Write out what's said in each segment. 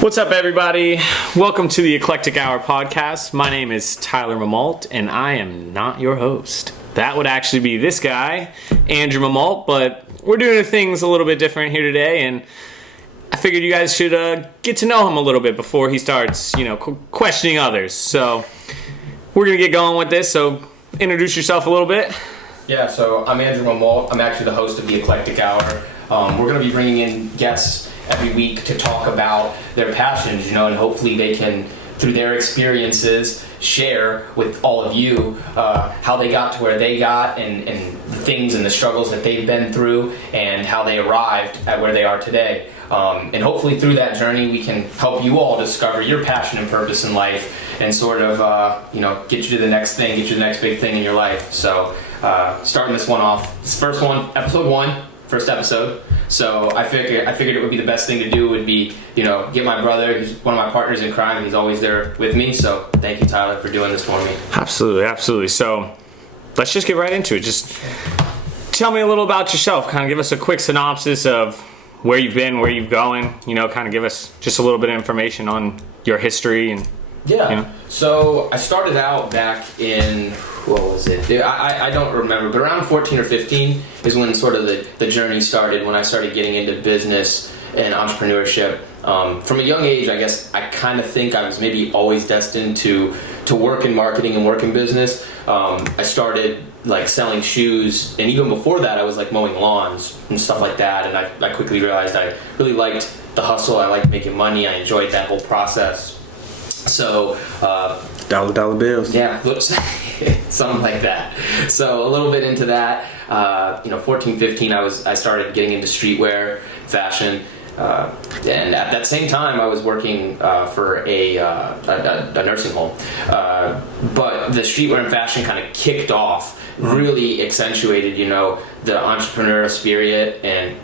What's up, everybody? Welcome to the Eclectic Hour podcast. My name is Tyler Mimault, and I am not your host. That would actually be this guy, Andrew Mimault, but we're doing things a little bit different here today, and I figured you guys should get to know him a little bit before he starts, questioning others. So we're going to get going with this, so introduce yourself a little bit. Yeah, so I'm Andrew Mimault. I'm actually the host of the Eclectic Hour. We're going to be bringing in guests every week to talk about their passions, and hopefully they can, through their experiences, share with all of you how they got to where they got and the things and the struggles that they've been through and how they arrived at where they are today. And hopefully through that journey we can help you all discover your passion and purpose in life and sort of, get you to the next thing, get you to the next big thing in your life. So starting this one off, this first one, first episode. So I figured it would be the best thing to do would be, get my brother, he's one of my partners in crime, and he's always there with me. So thank you, Tyler, for doing this for me. Absolutely. So let's just get right into it. Just tell me a little about yourself. Kind of give us a quick synopsis of where you've been, where you're going. Kind of give us just a little bit of information on your history and. Yeah. So I started out back in, what was it? I don't remember, but around 14 or 15 is when sort of the journey started, when I started getting into business and entrepreneurship. From a young age, I guess I kind of think I was maybe always destined to work in marketing and work in business. I started selling shoes, and even before that I was mowing lawns and stuff like that, and I quickly realized I really liked the hustle. I liked making money. I enjoyed that whole process. So dollar bills. Yeah, something like that. So a little bit into that, 14, 15, I started getting into streetwear, fashion, and at that same time I was working for a nursing home. But the streetwear and fashion kind of kicked off, really accentuated, the entrepreneurial spirit, and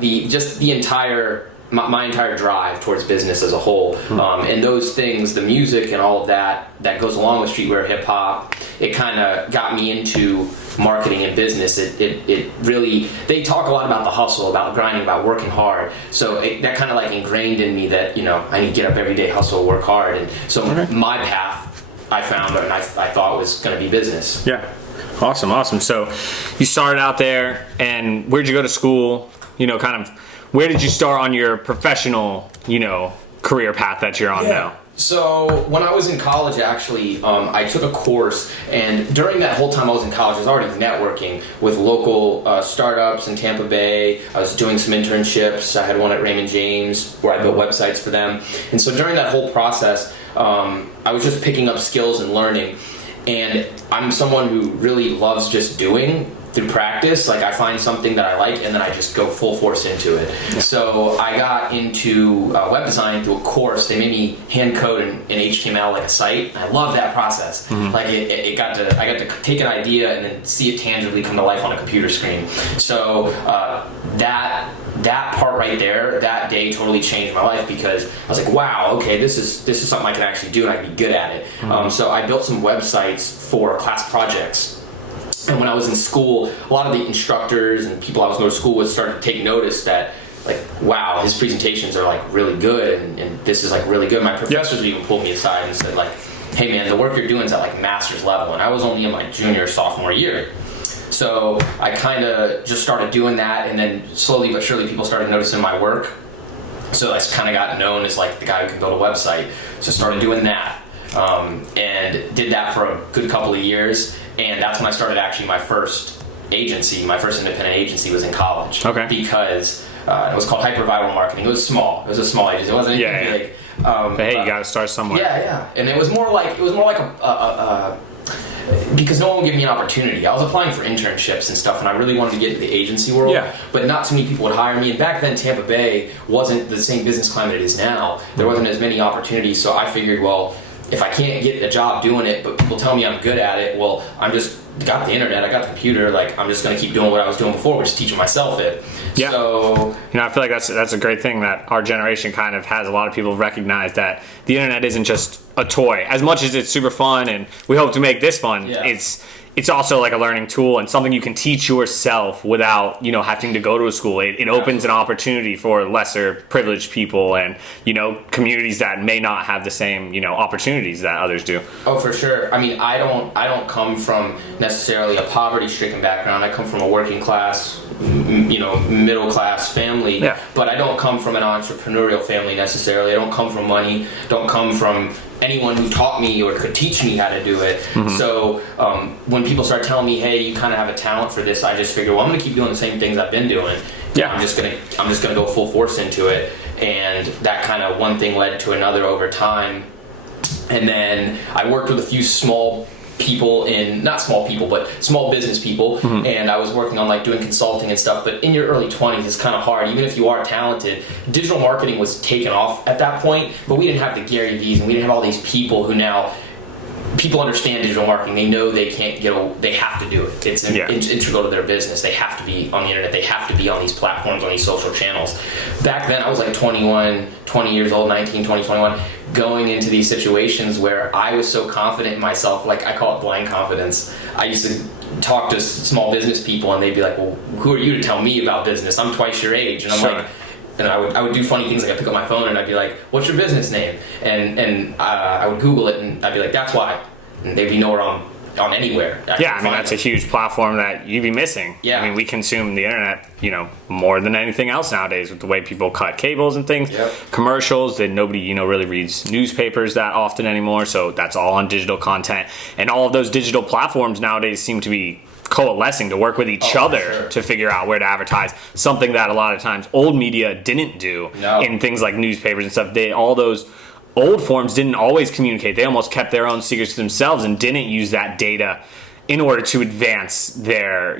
the entire my entire drive towards business as a whole. And those things, the music and all of that goes along with streetwear, hip hop, it kind of got me into marketing and business. It really, they talk a lot about the hustle, about grinding, about working hard. So that kind of ingrained in me that, I need to get up every day, hustle, work hard. And so my path I found and I thought was going to be business. Yeah. Awesome. So you started out there, and where'd you go to school? Where did you start on your professional, career path that you're on now? So when I was in college, actually, I took a course, and during that whole time I was in college, I was already networking with local startups in Tampa Bay. I was doing some internships. I had one at Raymond James where I built websites for them. And so during that whole process, I was just picking up skills and learning. And I'm someone who really loves just doing through practice. I find something that I like and then I just go full force into it. So I got into web design through a course. They made me hand code in HTML a site. I love that process. I got to take an idea and then see it tangibly come to life on a computer screen. So that part right there, that day totally changed my life, because I was like, wow, okay, this is something I can actually do and I can be good at it. So I built some websites for class projects. And when I was in school, a lot of the instructors and people I was going to school with started to take notice that, wow, his presentations are really good, and this is really good. My professors even pulled me aside and said hey man, the work you're doing is at master's level, and I was only in my junior, sophomore year. So I kind of just started doing that, and then slowly but surely people started noticing my work. So I kind of got known as the guy who can build a website. So I started doing that, and did that for a good couple of years. And that's when I started actually my first agency. My first independent agency was in college. Okay. Because it was called Hyperviral Marketing. It was small. It was a small agency. It wasn't anything big. But hey, you got to start somewhere. Yeah. And it was more like a because no one would give me an opportunity. I was applying for internships and stuff, and I really wanted to get into the agency world. Yeah. But not too many people would hire me. And back then, Tampa Bay wasn't the same business climate it is now. There wasn't as many opportunities. So I figured, well, if I can't get a job doing it, but people tell me I'm good at it, well, I'm just got the internet, I got the computer, I'm just going to keep doing what I was doing before, which is teaching myself it. Yeah. So, I feel like that's a great thing that our generation kind of has a lot of people recognize that the internet isn't just a toy. As much as it's super fun and we hope to make this fun, it's also like a learning tool and something you can teach yourself without, having to go to a school. It opens an opportunity for lesser privileged people and, communities that may not have the same, opportunities that others do. Oh, for sure. I mean, I don't come from necessarily a poverty-stricken background. I come from a working class, middle class family. Yeah. But I don't come from an entrepreneurial family necessarily. I don't come from money. Don't come from anyone who taught me or could teach me how to do it. So when people start telling me, hey, you kind of have a talent for this, I just figure, well, I'm gonna keep doing the same things I've been doing. Yeah. I'm just gonna go full force into it. And that kind of one thing led to another over time. And then I worked with a few small business people, and I was working on like doing consulting and stuff. But in your early 20s, it's kind of hard. Even if you are talented, digital marketing was taken off at that point, but we didn't have the Gary V's, and we didn't have all these people who now people understand digital marketing. They know they can't they have to do it. It's integral to their business. They have to be on the internet. They have to be on these platforms, on these social channels. Back then, I was like 20 years old, 19, 20, 21, going into these situations where I was so confident in myself, like I call it blind confidence. I used to talk to small business people and they'd be like, well, who are you to tell me about business? I'm twice your age. And I'm like, and I would do funny things, like I'd pick up my phone and I'd be like, what's your business name? And I would Google it and I'd be like, that's why. And they'd be nowhere on anywhere. Yeah, I mean, that's a huge platform that you'd be missing. Yeah. I mean, we consume the internet, more than anything else nowadays with the way people cut cables and things. Yep. Commercials, that nobody, really reads newspapers that often anymore. So that's all on digital content. And all of those digital platforms nowadays seem to be coalescing to work with each other to figure out where to advertise, something that a lot of times old media didn't do in things like newspapers and stuff. All those old forms didn't always communicate. They almost kept their own secrets to themselves and didn't use that data in order to advance their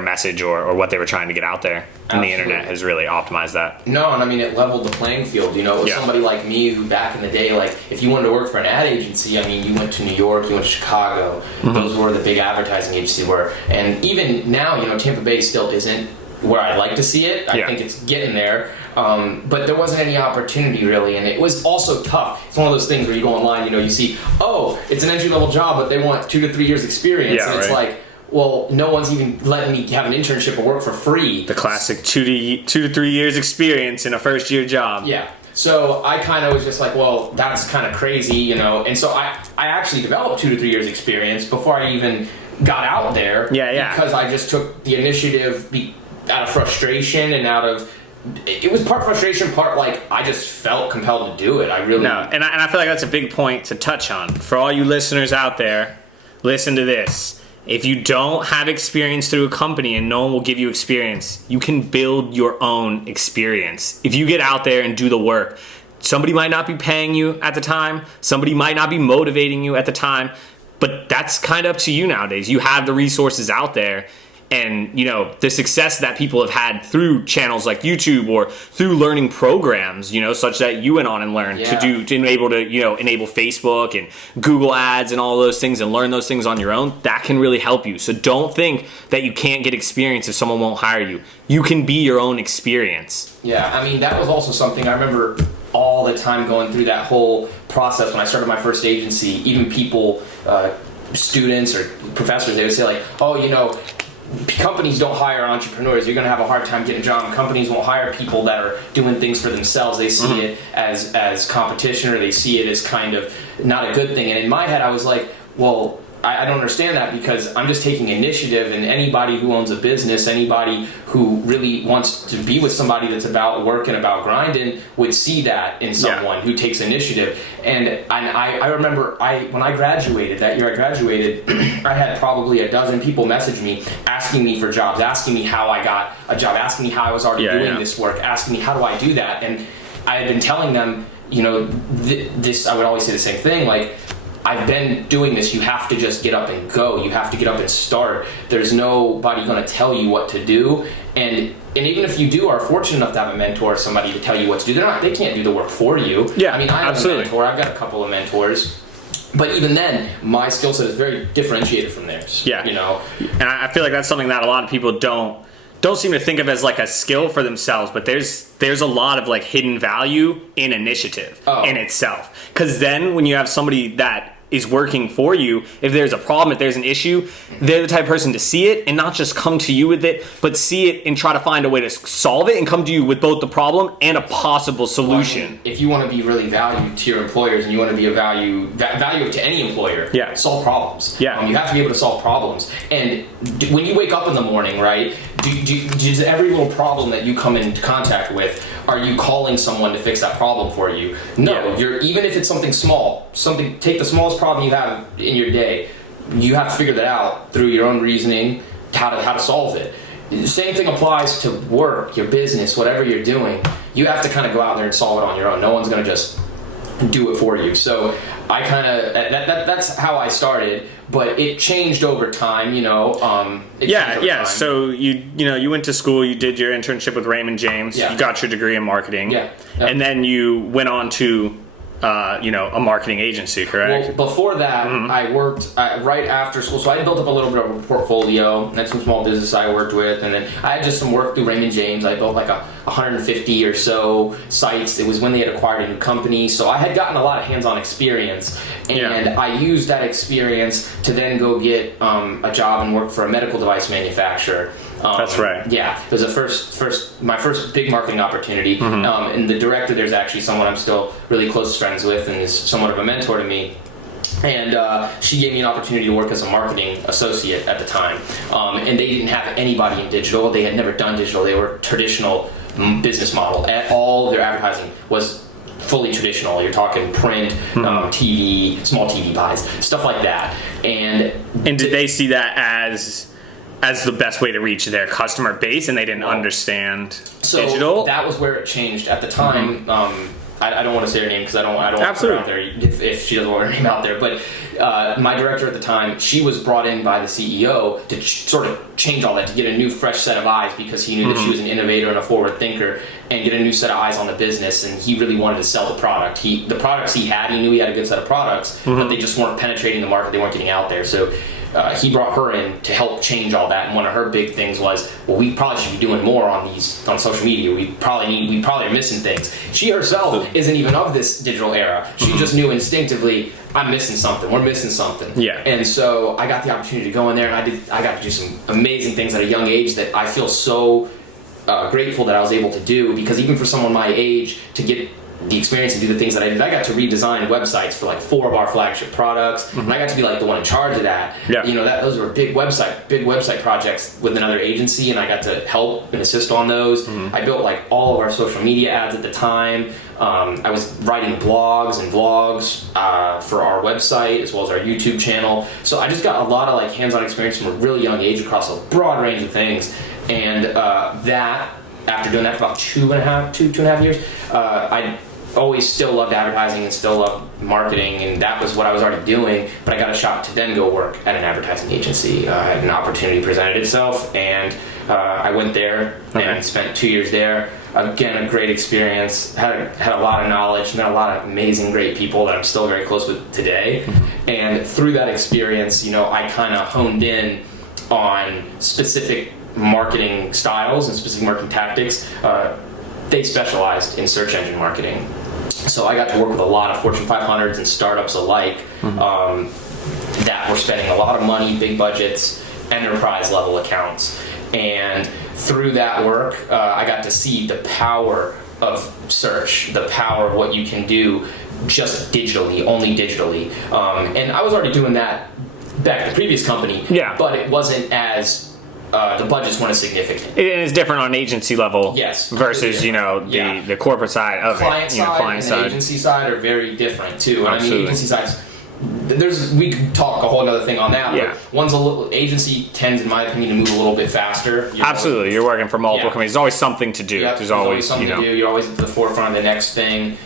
message or what they were trying to get out there. And the internet has really optimized that. No, and I mean, it leveled the playing field. It was somebody like me who back in the day, like if you wanted to work for an ad agency, I mean, you went to New York, you went to Chicago. Those were the big advertising agencies were. And even now, Tampa Bay still isn't where I'd like to see it. I think it's getting there. But there wasn't any opportunity really, and it was also tough. It's one of those things where you go online, you see, it's an entry-level job, but they want 2 to 3 years experience, and it's like, well, no one's even letting me have an internship or work for free. The classic 2 to 3 years experience in a first-year job. Yeah. So I kind of was just like, well, that's kind of crazy, And so I actually developed 2 to 3 years experience before I even got out there. Yeah. Because I just took the initiative out of frustration and it was part frustration, part like I just felt compelled to do it. And I feel like that's a big point to touch on. For all you listeners out there, listen to this. If you don't have experience through a company and no one will give you experience, you can build your own experience. If you get out there and do the work, somebody might not be paying you at the time, somebody might not be motivating you at the time, but that's kind of up to you nowadays. You have the resources out there. And, the success that people have had through channels like YouTube or through learning programs, such that you went on and learned to enable Facebook and Google ads and all those things and learn those things on your own, that can really help you. So don't think that you can't get experience if someone won't hire you. You can be your own experience. Yeah, I mean, that was also something I remember all the time going through that whole process when I started my first agency. Even people, students or professors, they would say like, companies don't hire entrepreneurs. You're going to have a hard time getting a job. Companies won't hire people that are doing things for themselves. They see it as competition, or they see it as kind of not a good thing. And in my head, I was like, well, I don't understand that, because I'm just taking initiative, and anybody who owns a business, anybody who really wants to be with somebody that's about work and about grinding would see that in someone who takes initiative. And I remember when I graduated, that year I graduated, I had probably a dozen people message me, asking me for jobs, asking me how I got a job, asking me how I was already doing this work, asking me how do I do that. And I had been telling them, this, I would always say the same thing, like, I've been doing this. You have to just get up and go. You have to get up and start. There's nobody going to tell you what to do. And even if you are fortunate enough to have a mentor, somebody to tell you what to do, they can't do the work for you. Yeah, I mean, I have a mentor. I've got a couple of mentors. But even then, my skill set is very differentiated from theirs. Yeah. And I feel like that's something that a lot of people don't seem to think of as like a skill for themselves, but there's a lot of like hidden value in initiative in itself. Because then when you have somebody that is working for you, if there's a problem, if there's an issue, they're the type of person to see it and not just come to you with it, but see it and try to find a way to solve it and come to you with both the problem and a possible solution. Well, I mean, if you want to be really valued to your employers and you want to be a value to any employer, solve problems. You have to be able to solve problems. And when you wake up in the morning, right, does every little problem that you come into contact with, are you calling someone to fix that problem for you? No. Even if it's something small, take the smallest problem you have in your day, you have to figure that out through your own reasoning, how to solve it. The same thing applies to work, your business, whatever you're doing. You have to kind of go out there and solve it on your own. No one's going to just do it for you. So I kind of that's how I started, but it changed over time. So you went to school, you did your internship with Raymond James, you got your degree in marketing, and then you went on to a marketing agency, correct? Well, before that, I worked right after school, so I built up a little bit of a portfolio, and had some small business I worked with, and then I had just some work through Raymond James. I built like 150 or so sites. It was when they had acquired a new company, so I had gotten a lot of hands-on experience, and I used that experience to then go get a job and work for a medical device manufacturer. That's right. Yeah, it was my first big marketing opportunity. And the director there's actually someone I'm still really close friends with and is somewhat of a mentor to me. And she gave me an opportunity to work as a marketing associate at the time. And they didn't have anybody in digital. They had never done digital. They were traditional business model. All their advertising was fully traditional. You're talking print, TV, small TV buys, stuff like that. And did they see that as the best way to reach their customer base, and they didn't understand digital? That was where it changed at the time. I don't want to say her name because I don't want to put her out there if she doesn't want her name out there. But my director at the time, she was brought in by the CEO to sort of change all that, to get a new, fresh set of eyes, because he knew that she was an innovator and a forward thinker, and get a new set of eyes on the business. And he really wanted to sell the product. The products he knew he had a good set of products, but they just weren't penetrating the market. They weren't getting out there. So he brought her in to help change all that, and one of her big things was, well, we probably should be doing more on social media. We probably are missing things. She herself isn't even of this digital era. She just knew instinctively, I'm missing something. We're missing something. Yeah. And so I got the opportunity to go in there, and I got to do some amazing things at a young age that I feel so grateful that I was able to do, because even for someone my age to get the experience and do the things that I did, I got to redesign websites for like 4 of our flagship products, and I got to be like the one in charge of that. Those were big website projects with another agency, and I got to help and assist on those. I built like all of our social media ads at the time. I was writing blogs and vlogs for our website as well as our YouTube channel. So I just got a lot of like hands-on experience from a really young age across a broad range of things, and after doing that for about two and a half years, I always still loved advertising and still loved marketing, and that was what I was already doing, but I got a shot to then go work at an advertising agency. An opportunity presented itself, and I went there and spent 2 years there. Again, a great experience, had a lot of knowledge, met a lot of amazing, great people that I'm still very close with today. And through that experience, I kind of honed in on specific marketing styles and specific marketing tactics. They specialized in search engine marketing. So I got to work with a lot of Fortune 500s and startups alike that were spending a lot of money, big budgets, enterprise level accounts. And through that work, I got to see the power of search, the power of what you can do just digitally, only digitally. And I was already doing that back at the previous company, but it wasn't as the budgets weren't as significant. It is different on agency level, versus the corporate side of client it. Client side and agency side are very different too. I mean, agency sides, we could talk a whole other thing on that. But one's a little agency tends, in my opinion, to move a little bit faster. You're working for multiple companies. There's always something to do. There's always something to do. You're always at the forefront of the next thing.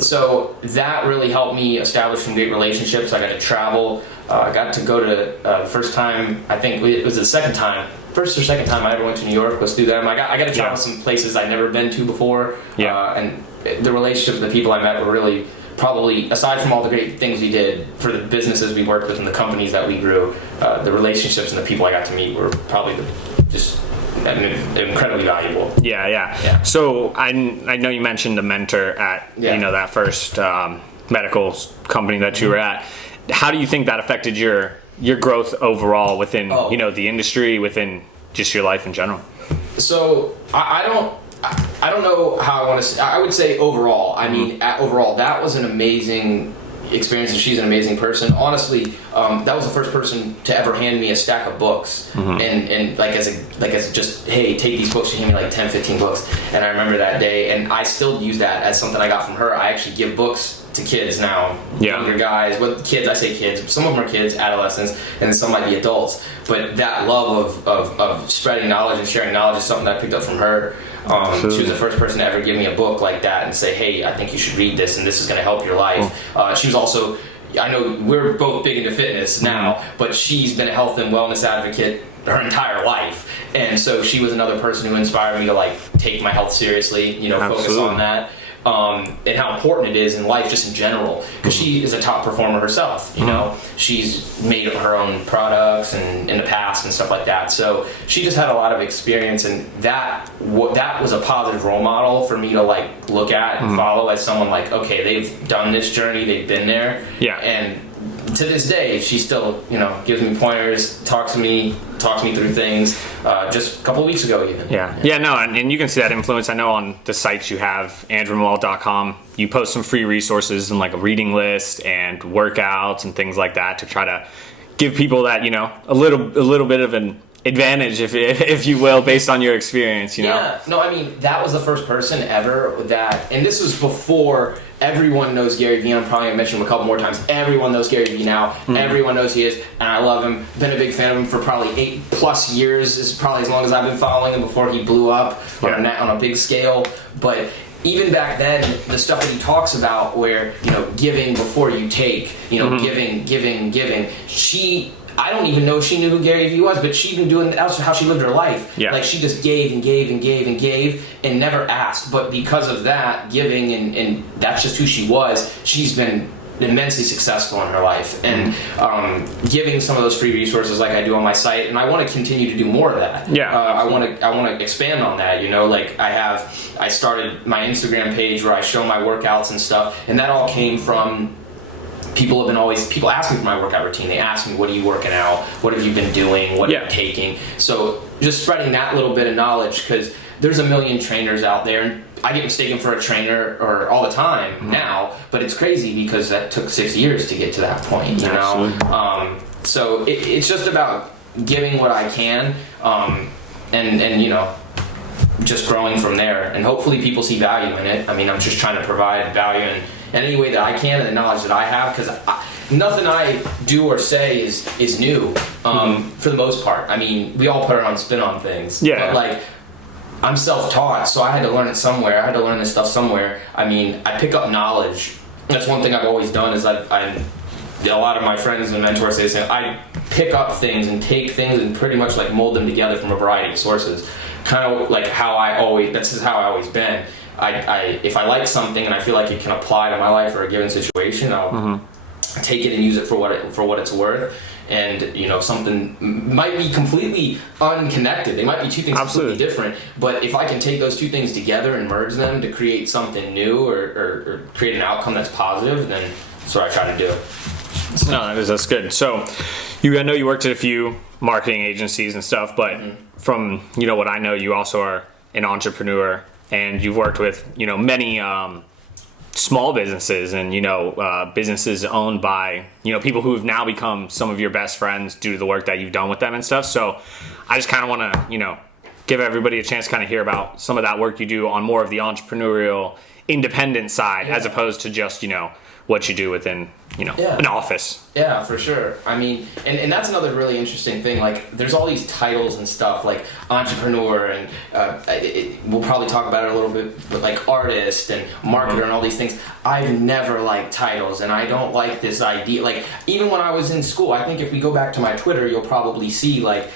So that really helped me establish some great relationships. I got to travel. I got to go to the first time, I think it was the first or second time I ever went to New York was through them. I got to travel some places I'd never been to before. And the relationships with the people I met were really, probably, aside from all the great things we did for the businesses we worked with and the companies that we grew, the relationships and the people I got to meet were probably just incredibly valuable. So I know you mentioned a mentor at that first medical company that you were at. how do you think that affected your growth overall within the industry, within just your life in general? So I don't know how I want to say. I would say overall. I mean, overall, that was an amazing experience, and she's an amazing person. Honestly, that was the first person to ever hand me a stack of books, and like as just, hey, take these books. She handed me like 10, 15 books, and I remember that day, and I still use that as something I got from her. I actually give books to kids now, younger guys. Well, kids, I say kids. Some of them are kids, adolescents, and then some might be adults. But that love of spreading knowledge and sharing knowledge is something that I picked up from her. She was the first person to ever give me a book like that and say, hey, I think you should read this, and this is going to help your life. She was also, I know we're both big into fitness now, but she's been a health and wellness advocate her entire life. And so she was another person who inspired me to like take my health seriously, focus on that. And how important it is in life just in general, because she is a top performer herself. She's made her own products and in the past and stuff like that, so she just had a lot of experience, and that was a positive role model for me to like look at and follow as someone like, okay, they've done this journey, they've been there, and to this day she still gives me pointers, talks to me through things. Just a couple of weeks ago even. And you can see that influence. I know on the sites you have, andrewmimault.com, you post some free resources and like a reading list and workouts and things like that to try to give people that a little bit of an advantage, if you will, based on your experience. Yeah, no, I mean, that was the first person ever that, and this was before everyone knows Gary Vee. I'm probably going to mention him a couple more times. Everyone knows Gary Vee now. Everyone knows he is, and I love him. Been a big fan of him for probably 8+ years. Is probably as long as I've been following him before he blew up on a big scale. But even back then, the stuff that he talks about, where giving before you take, giving. I don't even know if she knew who Gary Vee was, but she'd been doing that's how she lived her life. Like she just gave and gave and gave and gave and never asked. But because of that giving and that's just who she was, she's been immensely successful in her life, and giving some of those free resources like I do on my site, and I want to continue to do more of that. I want to expand on that. Like I started my Instagram page where I show my workouts and stuff, and that all came from people ask me for my workout routine. They ask me, what are you working out? What have you been doing? What are you taking? So just spreading that little bit of knowledge, because there's a million trainers out there, and I get mistaken for a trainer or all the time now, but it's crazy because that took 6 years to get to that point, so it's just about giving what I can, and just growing from there, and hopefully people see value in it. I mean, I'm just trying to provide value in any way that I can, and the knowledge that I have, because nothing I do or say is new, for the most part. I mean, we all put our own spin on things, but like, I'm self-taught, so I had to learn it somewhere. I had to learn this stuff somewhere. I mean, I pick up knowledge. That's one thing I've always done, is a lot of my friends and mentors say I pick up things and take things and pretty much like mold them together from a variety of sources. Kind of like this is how I always been. If I like something and I feel like it can apply to my life or a given situation, I'll take it and use it for what it's worth. And something might be completely unconnected. They might be two things completely different. But if I can take those two things together and merge them to create something new or create an outcome that's positive, then that's what I try to do. No, that's good. So, I know you worked at a few marketing agencies and stuff, but from what I know, you also are an entrepreneur, and you've worked with many small businesses and businesses owned by people who have now become some of your best friends due to the work that you've done with them and stuff. So I just kind of want to give everybody a chance to kind of hear about some of that work you do on more of the entrepreneurial independent side, as opposed to just what you do within an office. Yeah, for sure. I mean, and that's another really interesting thing. Like, there's all these titles and stuff, like entrepreneur, and we'll probably talk about it a little bit, but like artist and marketer and all these things. I've never liked titles, and I don't like this idea. Like, even when I was in school, I think if we go back to my Twitter, you'll probably see, like,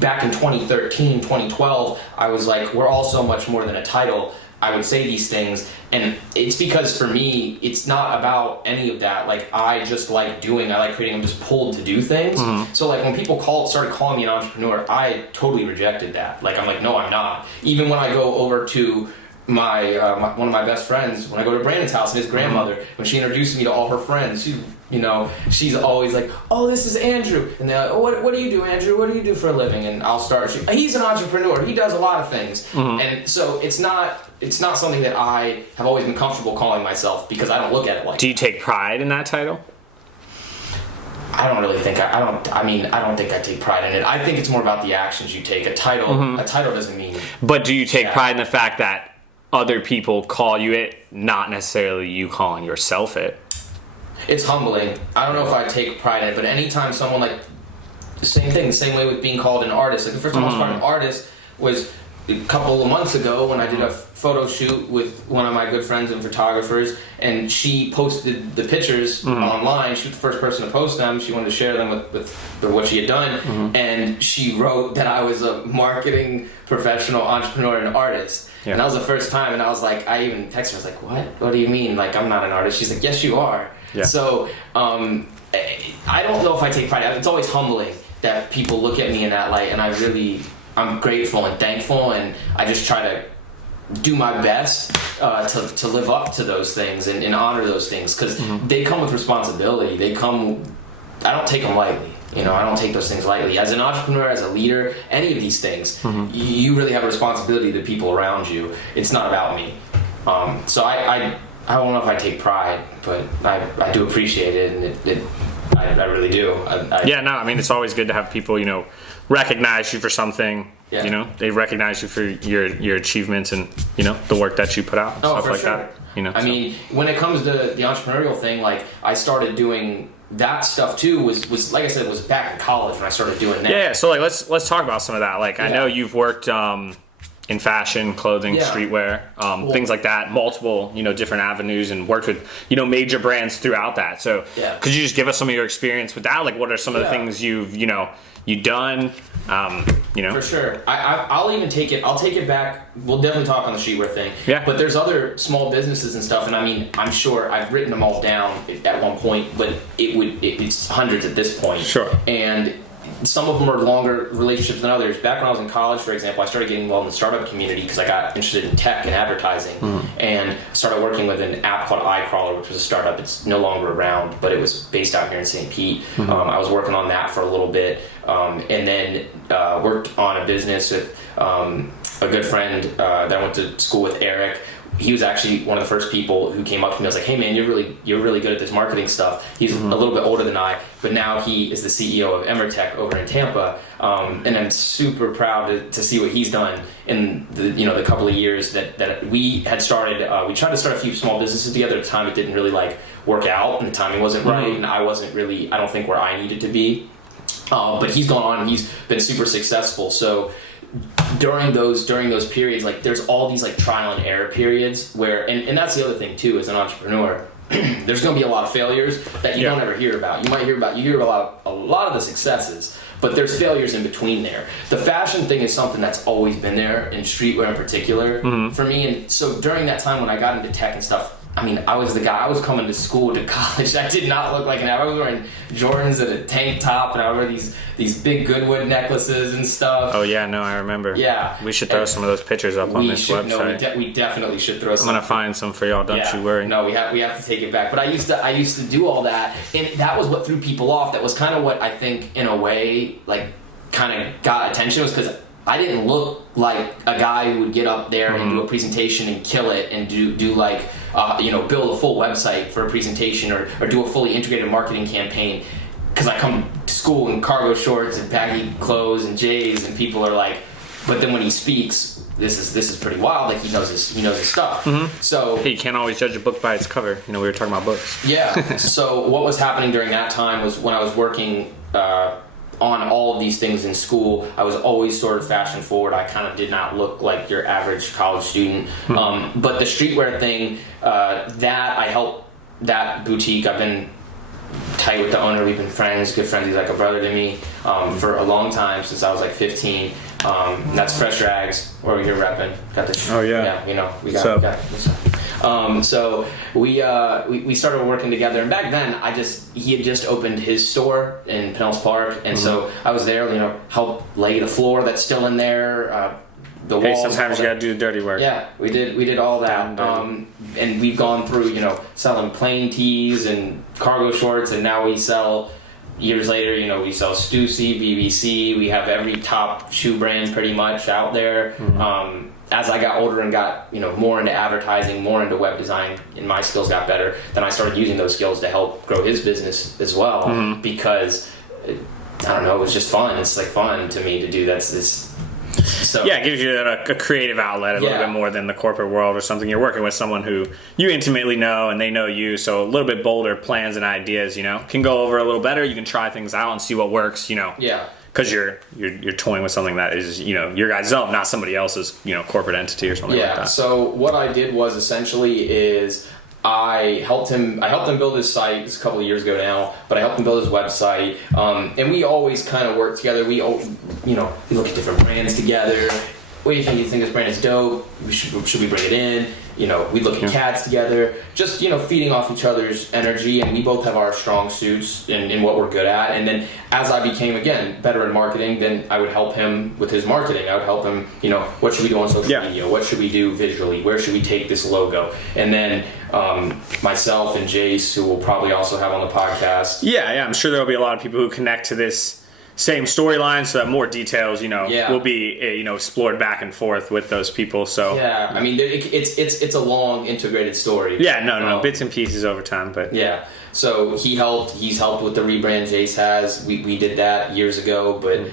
back in 2013, 2012, I was like, we're all so much more than a title. I would say these things, and it's because for me, it's not about any of that. Like, I just like creating, I'm just pulled to do things. So like when people started calling me an entrepreneur, I totally rejected that. Like, I'm like, no, I'm not. Even when I go over to my one of my best friends, when I go to Brandon's house and his grandmother, when she introduced me to all her friends, she's You know, she's always like, "Oh, this is Andrew," and they're like, "Oh, what do you do, Andrew? What do you do for a living?" And I'll start. He's an entrepreneur. He does a lot of things, and so it's not something that I have always been comfortable calling myself because I don't look at it like. Do you take pride in that title? I don't really think I don't think I take pride in it. I think it's more about the actions you take. A title doesn't mean. But do you take pride in the fact that other people call you it, not necessarily you calling yourself it? It's humbling. I don't know if I take pride in it, but anytime someone like the same way with being called an artist. Like the first time I was called an artist was a couple of months ago when I did a photo shoot with one of my good friends and photographers, and she posted the pictures online. She was the first person to post them. She wanted to share them with what she had done, and she wrote that I was a marketing professional, entrepreneur, and artist. Yeah. And that was the first time, and I was like, I even texted her, I was like, what do you mean? Like, I'm not an artist. She's like, yes, you are. Yeah. So I don't know if I take pride. It's always humbling that people look at me in that light, and I'm grateful and thankful, and I just try to do my best to live up to those things and honor those things, because they come with responsibility. I don't take them lightly. You know, I don't take those things lightly. As an entrepreneur, as a leader, any of these things, you really have a responsibility to the people around you. It's not about me. So I don't know if I take pride, but I do appreciate it, and I really do. I mean, it's always good to have people, you know, recognize you for something. Yeah. You know, they recognize you for your achievements and, you know, the work that you put out and stuff like that. You know, I mean, when it comes to the entrepreneurial thing, like I started doing that stuff too. Was like I said, was back in college when I started doing that. Yeah. So like let's talk about some of that. Like I know you've worked in fashion, clothing, streetwear, things like that, multiple, you know, different avenues, and worked with, you know, major brands throughout that. So could you just give us some of your experience with that? Like what are some of the things you've done? You know, for sure. I'll even take it back. We'll definitely talk on the streetwear thing. Yeah. But there's other small businesses and stuff, and I mean, I'm sure I've written them all down at one point, but it's hundreds at this point. Sure. And some of them are longer relationships than others. Back when I was in college, for example, I started getting involved in the startup community because I got interested in tech and advertising, and started working with an app called iCrawler, which was a startup. It's no longer around, but it was based out here in St. Pete. I was working on that for a little bit, and then worked on a business with a good friend that I went to school with, Eric. He was actually one of the first people who came up to me. I was like, "Hey man, you're really good at this marketing stuff." He's a little bit older than I, but now he is the CEO of Emertech over in Tampa, and I'm super proud to see what he's done in the couple of years that we had started. We tried to start a few small businesses together. At the time, it didn't really work out, and the timing wasn't right, and I wasn't really, I don't think, where I needed to be. But he's gone on and he's been super successful. So during those periods, there's all these trial and error periods where, and that's the other thing too, as an entrepreneur, there's going to be a lot of failures that you don't ever hear about. You hear about a lot of the successes, but there's failures in between there. The fashion thing is something that's always been there, in streetwear in particular, for me. And so during that time when I got into tech and stuff, I mean, I was the guy. I was coming to school, to college. I did not look like an I was wearing Jordans and a tank top, and I wore these big Goodwood necklaces and stuff. Oh yeah, no, I remember. Yeah, we should throw some of those pictures up on this website. No, we definitely should throw some. I'm gonna find some for y'all. Don't you worry. No, we have to take it back. But I used to do all that, and that was what threw people off. That was kind of what I think, in a way, kind of got attention, was because I didn't look like a guy who would get up there and do a presentation and kill it and do build a full website for a presentation or do a fully integrated marketing campaign, because I come to school in cargo shorts and baggy clothes and J's, and people are like, but then when he speaks, this is pretty wild. He knows his stuff. So you can't always judge a book by its cover. We were talking about books. Yeah. So what was happening during that time was, when I was working on all of these things in school, I was always sort of fashion forward. I kind of did not look like your average college student. But the streetwear thing, that I helped that boutique. I've been tight with the owner. We've been friends, good friends. He's like a brother to me for a long time, since I was 15. That's Fresh Rags, where we're here repping. Got the we got this. So we started working together, and back then he had just opened his store in Pinellas Park, and so I was there, help lay the floor that's still in there, the Hey, walls. sometimes you gotta do the dirty work. Yeah, we did all that. And we've gone through, selling plain tees and cargo shorts, and now we sell, years later, we sell Stussy, BBC, we have every top shoe brand pretty much out there. As I got older and got, more into advertising, more into web design, and my skills got better, then I started using those skills to help grow his business as well, because, I don't know, it was just fun. It's like fun to me to do this. So, yeah, it gives you a creative outlet a little bit more than the corporate world or something. You're working with someone who you intimately know and they know you, so a little bit bolder plans and ideas, can go over a little better. You can try things out and see what works, Yeah. Because you're toying with something that is, your guy's own, not somebody else's, corporate entity or something like that. Yeah, so what I did was essentially I helped him build his site. It's a couple of years ago now, but I helped him build his website. And we always kind of work together. We look at different brands together. What do you think? You think this brand is dope? Should we bring it in? We look at CADs together. Just, feeding off each other's energy. And we both have our strong suits in what we're good at. And then as I became, again, better in marketing, then I would help him with his marketing. I would help him, what should we do on social media? What should we do visually? Where should we take this logo? And then myself and Jace, who we'll probably also have on the podcast. Yeah, I'm sure there'll be a lot of people who connect to this same storyline, so that more details, will be, explored back and forth with those people. So yeah, I mean, it's a long integrated story. Yeah, no, bits and pieces over time, but yeah. So he's helped with the rebrand Jace has. We did that years ago, but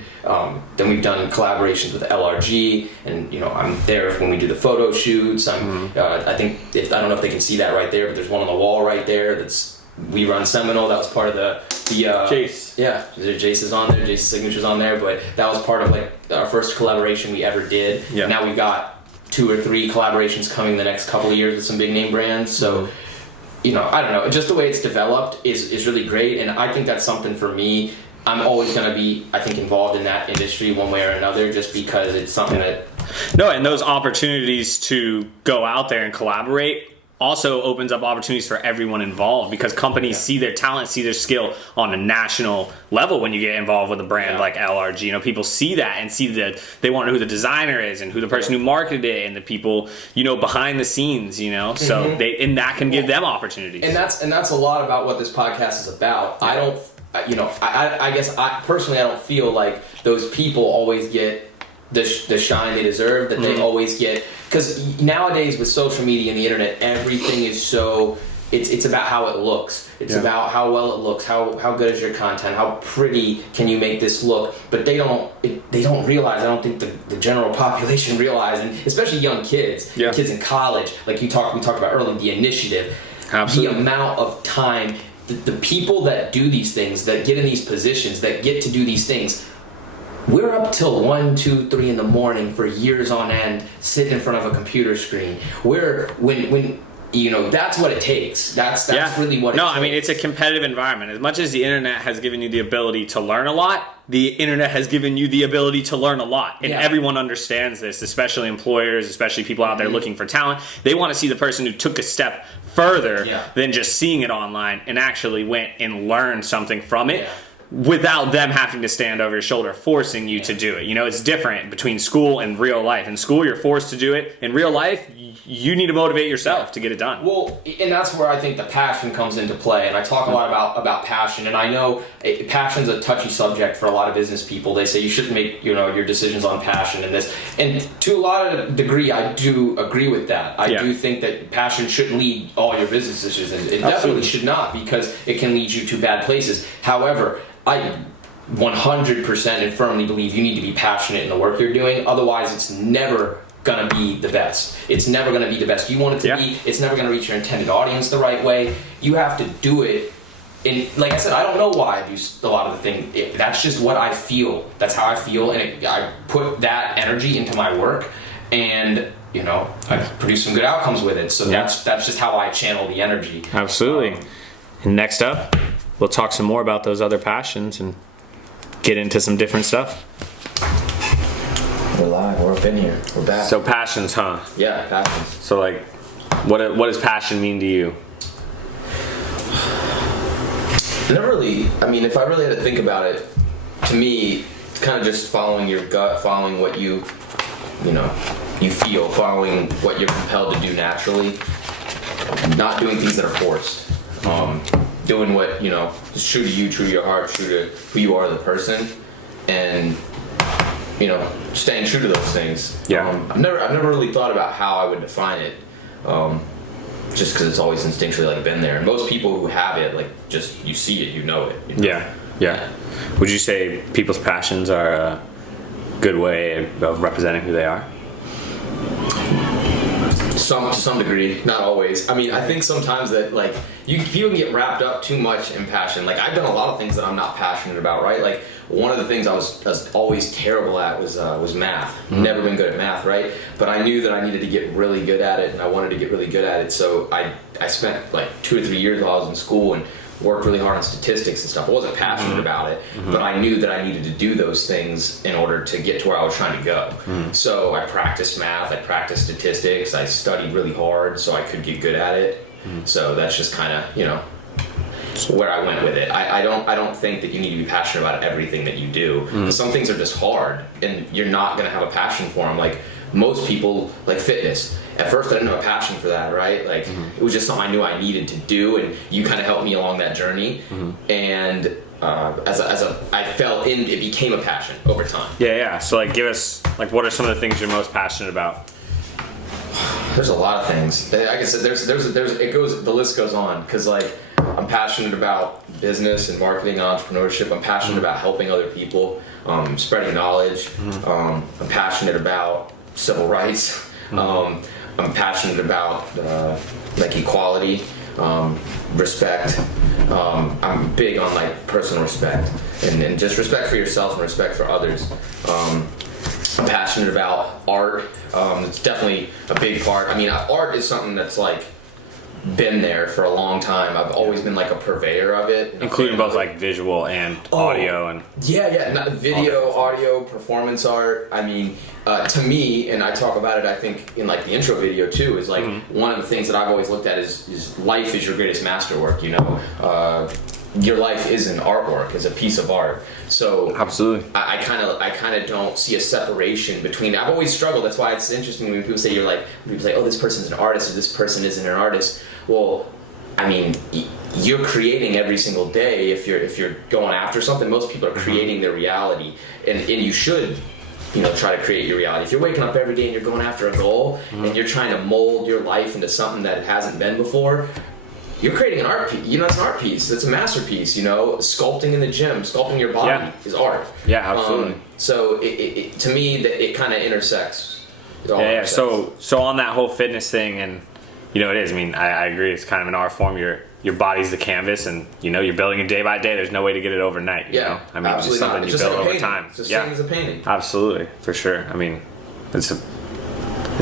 then we've done collaborations with LRG, and I'm there when we do the photo shoots. I think I don't know if they can see that right there, but there's one on the wall right there that's We Run Seminole. That was part of the Jace. Yeah, Jace is on there. Jace's signature's on there, but that was part of our first collaboration we ever did. Yeah. Now we've got 2 or 3 collaborations coming the next couple of years with some big name brands. So, I don't know. Just the way it's developed is really great, and I think that's something for me. I'm always going to be, I think, involved in that industry one way or another, just because it's something that. No, and those opportunities to go out there and collaborate also opens up opportunities for everyone involved, because companies see their talent, see their skill on a national level when you get involved with a brand like LRG. People see that and see that they want to know who the designer is and who the person who marketed it and the people, behind the scenes, so and that can give them opportunities. And that's a lot about what this podcast is about. I don't, I guess I don't feel like those people always get the shine they deserve, that they always get, because nowadays with social media and the internet, everything is so, it's about how it looks. It's about how well it looks, how good is your content, how pretty can you make this look. But they don't realize, I don't think the general population realize, and especially young kids, kids in college, like we talked about earlier, the initiative, Absolutely. the amount of time, the people that do these things, that get in these positions, that get to do these things, we're up till 1, 2, 3 in the morning for years on end, sitting in front of a computer screen. When that's what it takes. That's really what it takes. No, I mean, it's a competitive environment. As much as the internet has given you the ability to learn a lot, the internet has given you the ability to learn a lot. And everyone understands this, especially employers, especially people out there looking for talent. They want to see the person who took a step further than just seeing it online and actually went and learned something from it. Without them having to stand over your shoulder, forcing you to do it. It's different between school and real life. In school, you're forced to do it. In real life, you need to motivate yourself to get it done. Well, and that's where I think the passion comes into play. And I talk a lot about passion. And I know passion's a touchy subject for a lot of business people. They say you shouldn't make your decisions on passion and this. And to a lot of degree, I do agree with that. I do think that passion shouldn't lead all your business decisions. It definitely should not, because it can lead you to bad places. However, I 100% and firmly believe you need to be passionate in the work you're doing. Otherwise, it's never going to be the best. It's never going to be the best you want it to be. It's never going to reach your intended audience the right way. You have to do it. And like I said, I don't know why I do a lot of the things. That's just what I feel. That's how I feel. And I put that energy into my work. And, I produce some good outcomes with it. So that's just how I channel the energy. Absolutely. And next up, we'll talk some more about those other passions and get into some different stuff. We're live. We're up in here. We're back. So passions, huh? Yeah, passions. So what does passion mean to you? Never really. I mean, if I really had to think about it, to me, it's kind of just following your gut, following what you you feel, following what you're compelled to do naturally, not doing things that are forced, doing what is true to you, true to your heart, true to who you are as a person, and staying true to those things. I've never really thought about how I would define it, just because it's always instinctually been there. And most people who have it, just you see it, you know it. Yeah. Would you say people's passions are a good way of representing who they are? To some degree, not always. I mean, I think sometimes that people can get wrapped up too much in passion. I've done a lot of things that I'm not passionate about, right? One of the things I was always terrible at was math. Never been good at math, right? But I knew that I needed to get really good at it, and I wanted to get really good at it. So I spent 2 or 3 years while I was in school and worked really hard on statistics and stuff. I wasn't passionate about it, but I knew that I needed to do those things in order to get to where I was trying to go. So I practiced math, I practiced statistics, I studied really hard so I could get good at it. So that's just kind of, where I went with it. I don't think that you need to be passionate about everything that you do. Because some things are just hard, and you're not going to have a passion for them. Most people, fitness. At first, I didn't have a passion for that, right? It was just something I knew I needed to do, and you kind of helped me along that journey. And I fell in, it became a passion over time. Yeah. So, give us, what are some of the things you're most passionate about? There's a lot of things. Like I said, the list goes on, because I'm passionate about business and marketing and entrepreneurship. I'm passionate about helping other people, spreading knowledge. I'm passionate about civil rights. I'm passionate about equality, respect. I'm big on personal respect and just respect for yourself and respect for others. I'm passionate about art. It's definitely a big part. I mean, art is something that's been there for a long time. I've always been a purveyor of it, including both visual and audio and video, audio, performance art. I mean, to me, and I talk about it, I think in the intro video too, is one of the things that I've always looked at is life is your greatest masterwork. Your life is an artwork, is a piece of art. So absolutely, I kind of don't see a separation between. I've always struggled. That's why it's interesting when people say oh, this person's an artist or this person isn't an artist. Well, I mean, you're creating every single day. If you're going after something, most people are creating their reality, and you should. Try to create your reality. If you're waking up every day and you're going after a goal and you're trying to mold your life into something that it hasn't been before, you're creating an art piece. It's an art piece. It's a masterpiece. Sculpting in the gym, sculpting your body is art. Yeah, absolutely. So it to me, that it kind of intersects. Yeah. So on that whole fitness thing, and it is. I mean, I agree. It's kind of an art form. Your body's the canvas, and you're building it day by day. There's no way to get it overnight. I mean, absolutely it's just something you build over time. It's the same as a painting. Absolutely, for sure. I mean, this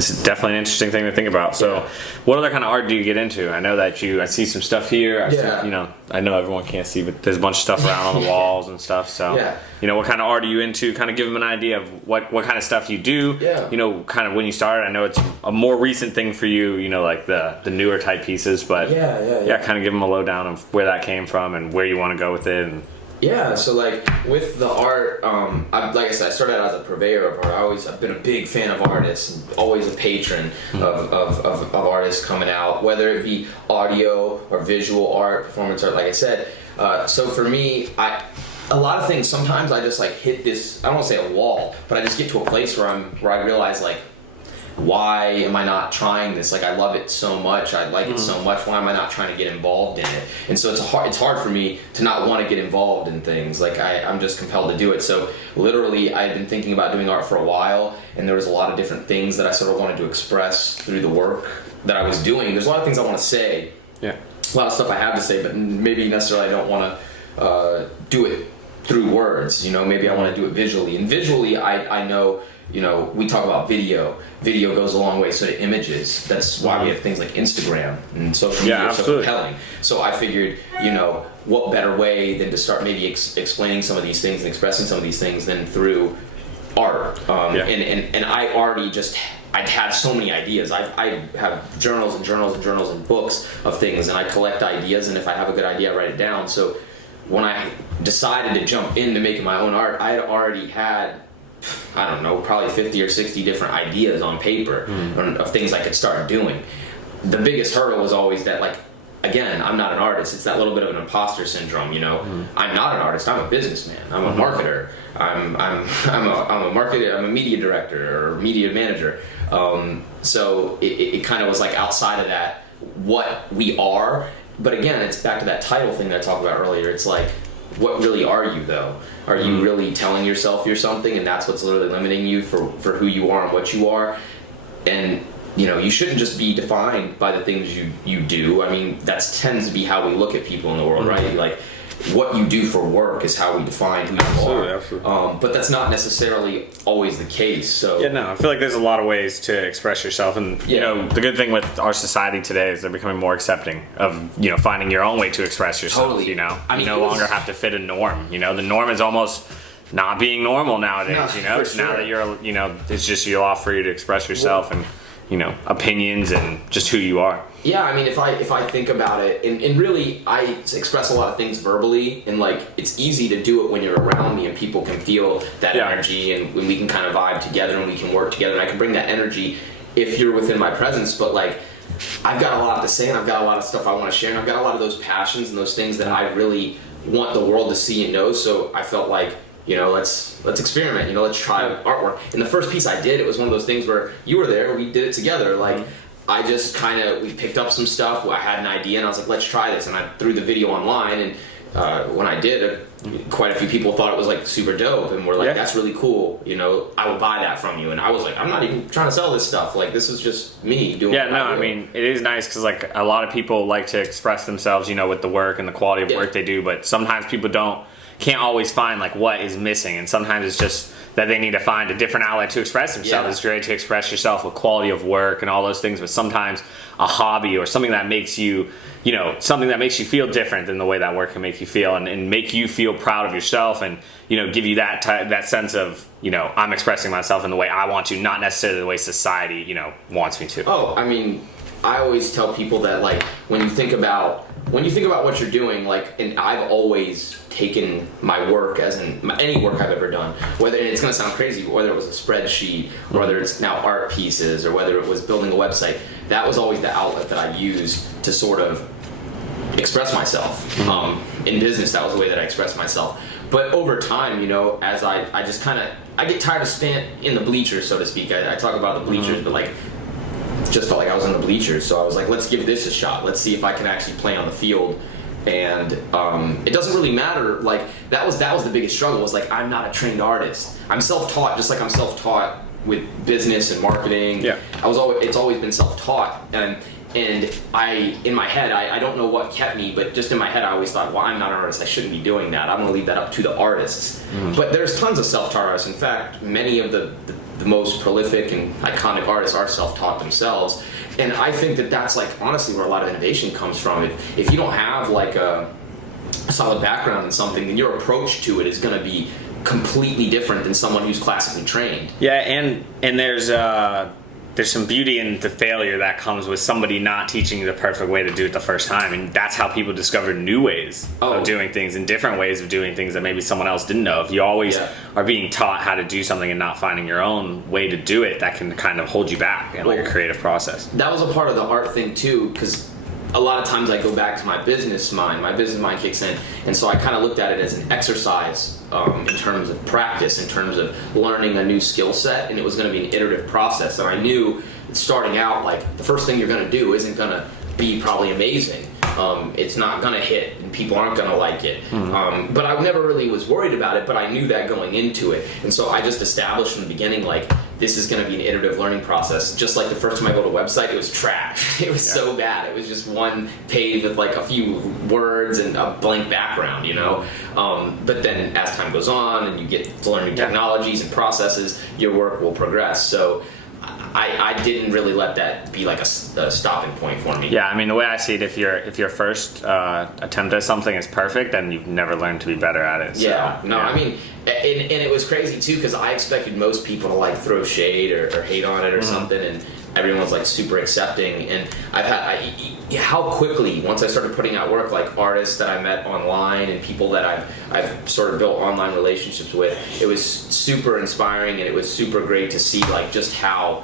is definitely an interesting thing to think about. So, what other kind of art do you get into? I know that I see some stuff here. I know everyone can't see, but there's a bunch of stuff around on the walls and stuff. So, what kind of art are you into? Kind of give them an idea of what kind of stuff you do. Kind of when you started. I know it's a more recent thing for you. The newer type pieces, but kind of give them a lowdown of where that came from and where you want to go with it. And, so with the art, like I said, I started out as a purveyor of art. I've been a big fan of artists, and always a patron of artists coming out, whether it be audio or visual art, performance art, like I said. So for me, a lot of things, sometimes I just hit this, I don't want to say a wall, but I just get to a place where I realize why am I not trying this? I love it so much. I like it so much. Why am I not trying to get involved in it? And so it's hard for me to not want to get involved in things. I'm just compelled to do it. So literally, I've been thinking about doing art for a while, and there was a lot of different things that I sort of wanted to express through the work that I was doing. There's a lot of things I want to say. Yeah. A lot of stuff I have to say, but maybe necessarily I don't want to do it through words. Maybe I want to do it visually. And visually, I know. We talk about video. Video goes a long way, so do images. That's why we have things like Instagram and social media are so compelling. So I figured, what better way than to start maybe explaining some of these things and expressing some of these things than through art. And I already I had so many ideas. I have journals and journals and journals and books of things, and I collect ideas, and if I have a good idea, I write it down. So when I decided to jump into making my own art, I had already had I don't know, probably 50 or 60 different ideas on paper of things I could start doing. The biggest hurdle was always that, like, again, I'm not an artist. It's that little bit of an imposter syndrome, you know. I'm not an artist. I'm a businessman. I'm a marketer. I'm a marketer. I'm a media director or media manager. So it kind of was like outside of that, what we are. But again, it's back to that title thing that I talked about earlier. It's like, what really are you, though? Are you really telling yourself you're something, and that's what's literally limiting you for who you are and what you are? And you know, you shouldn't just be defined by the things you do. I mean, that tends to be how we look at people in the world, right? Like, what you do for work is how we define who you are. Absolutely. But that's not necessarily always the case. So Yeah, no, I feel like there's a lot of ways to express yourself, and you know, the good thing with our society today is they're becoming more accepting of, you know, finding your own way to express yourself. Totally. You know, I mean, you no longer have to fit a norm. You know, the norm is almost not being normal nowadays. No, you know, for now sure. that you're, you know, it's just a lot for you to express yourself and, you know, opinions and just who you are. Yeah, I mean, if I think about it, and really, I express a lot of things verbally, and like, it's easy to do it when you're around me and people can feel that energy, and when we can kind of vibe together and we can work together, and I can bring that energy if you're within my presence. But like, I've got a lot to say, and I've got a lot of stuff I want to share, and I've got a lot of those passions and those things that I really want the world to see and know. So I felt like, you know, let's experiment, you know, let's try artwork. And the first piece I did, it was one of those things where you were there, we did it together. Like, I just we picked up some stuff, I had an idea, and I was like, let's try this. And I threw the video online, and when I did, quite a few people thought it was like super dope, and were like, that's really cool, you know, I will buy that from you. And I was like, I'm not even trying to sell this stuff, like, this is just me doing Yeah, no, I mean, it is nice because, like, a lot of people like to express themselves, you know, with the work and the quality of work they do, but sometimes people can't always find like what is missing, and sometimes it's just that they need to find a different outlet to express themselves. It's great to express yourself with quality of work and all those things, but sometimes a hobby or something that makes you, you know, something that makes you feel different than the way that work can make you feel, and make you feel proud of yourself, and, you know, give you that sense of, you know, I'm expressing myself in the way I want to, not necessarily the way society, you know, wants me to. Oh, I mean, I always tell people that, like, when you think about what you're doing, like, and I've always taken my work as in any work I've ever done, whether, and it's going to sound crazy, but whether it was a spreadsheet, or whether it's now art pieces, or whether it was building a website, that was always the outlet that I used to sort of express myself. In business, that was the way that I expressed myself. But over time, you know, as I just kind of, I get tired of staying in the bleachers, so to speak. I talk about the bleachers, but like, just felt like I was in the bleachers, so I was like, let's give this a shot. Let's see if I can actually play on the field. And it doesn't really matter. Like, that was the biggest struggle, was like, I'm not a trained artist. I'm self-taught, just like I'm self-taught with business and marketing. Yeah. It's always been self-taught, and I, in my head, I don't know what kept me, but just in my head, I always thought, well, I'm not an artist, I shouldn't be doing that. I'm going to leave that up to the artists. But there's tons of self-taught artists. In fact, many of the most prolific and iconic artists are self-taught themselves. And I think that that's, like, honestly where a lot of innovation comes from. If you don't have, like, a solid background in something, then your approach to it is going to be completely different than someone who's classically trained. Yeah, and there's some beauty in the failure that comes with somebody not teaching you the perfect way to do it the first time, and that's how people discover new ways of doing things, and different ways of doing things that maybe someone else didn't know. If you always are being taught how to do something and not finding your own way to do it, that can kind of hold you back in like a creative process. That was a part of the art thing too, because a lot of times I go back to my business mind. My business mind kicks in, and so I kind of looked at it as an exercise in terms of practice, in terms of learning a new skill set, and it was going to be an iterative process. And I knew starting out, like, the first thing you're going to do isn't going to be probably amazing. It's not going to hit, and people aren't going to like it. But I never really was worried about it, but I knew that going into it. And so I just established from the beginning, like, this is going to be an iterative learning process. Just like the first time I built a website, it was trash. It was so bad. It was just one page with like a few words and a blank background, you know? But then as time goes on and you get to learn new technologies and processes, your work will progress. So I didn't really let that be like a stopping point for me. Yeah, I mean, the way I see it, if your first attempt at something is perfect, then you've never learned to be better at it. So, I mean, and it was crazy too, because I expected most people to like throw shade or hate on it or something, and everyone's like super accepting. And how quickly, once I started putting out work, like artists that I met online and people that I've sort of built online relationships with, it was super inspiring, and it was super great to see like just how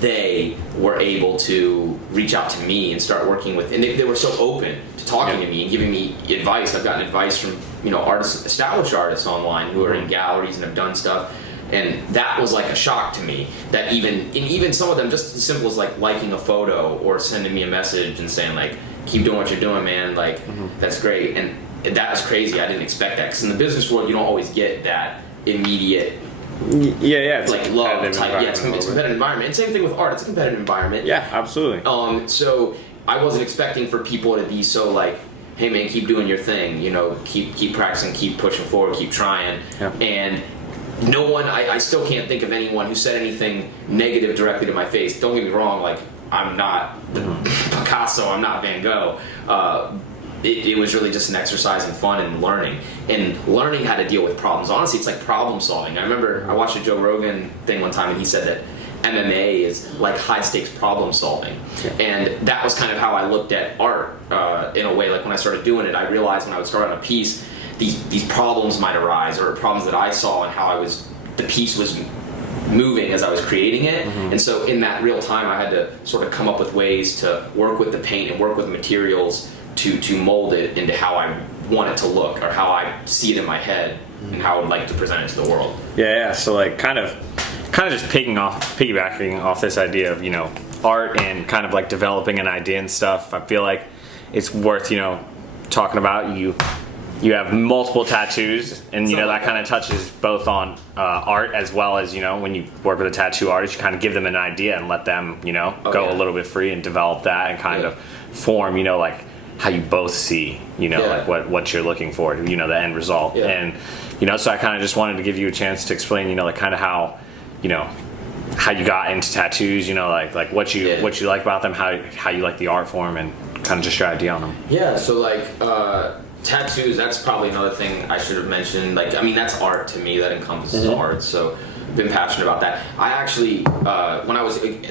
they were able to reach out to me and start working with, and they were so open to talking to me and giving me advice. I've gotten advice from, you know, artists, established artists online who are in galleries and have done stuff, and that was like a shock to me, that even some of them, just as simple as like liking a photo or sending me a message and saying like, keep doing what you're doing, man, like that's great. And that was crazy. I didn't expect that, because in the business world you don't always get that immediate it's like love type. It's a competitive environment. And same thing with art, it's a competitive environment. Yeah, absolutely. So I wasn't expecting for people to be so like, hey man, keep doing your thing, you know, keep practicing, keep pushing forward, keep trying. And no one, I still can't think of anyone who said anything negative directly to my face. Don't get me wrong, like I'm not Picasso, I'm not Van Gogh. It was really just an exercise in fun and learning how to deal with problems. Honestly, it's like problem solving. I remember I watched a Joe Rogan thing one time, and he said that MMA is like high stakes problem solving. And that was kind of how I looked at art in a way. Like when I started doing it, I realized when I would start on a piece, these problems might arise, or problems that I saw, and how the piece was moving as I was creating it. And so in that real time, I had to sort of come up with ways to work with the paint and work with materials to mold it into how I want it to look, or how I see it in my head, and how I would like to present it to the world. So like kind of just piggybacking off this idea of, you know, art and kind of like developing an idea and stuff, I feel like it's worth, you know, talking about. You have multiple tattoos, and you know that kind of touches both on art, as well as, you know, when you work with a tattoo artist, you kind of give them an idea and let them, you know, go a little bit free and develop that, and kind of form, you know, like how you both see, you know, like what you're looking for, you know, the end result. And, you know, so I kind of just wanted to give you a chance to explain, you know, like kind of how, you know, how you got into tattoos, you know, like what you like about them, how you like the art form, and kind of just your idea on them. So like tattoos, that's probably another thing I should have mentioned. Like, I mean, that's art to me, that encompasses art. So I've been passionate about that. I actually,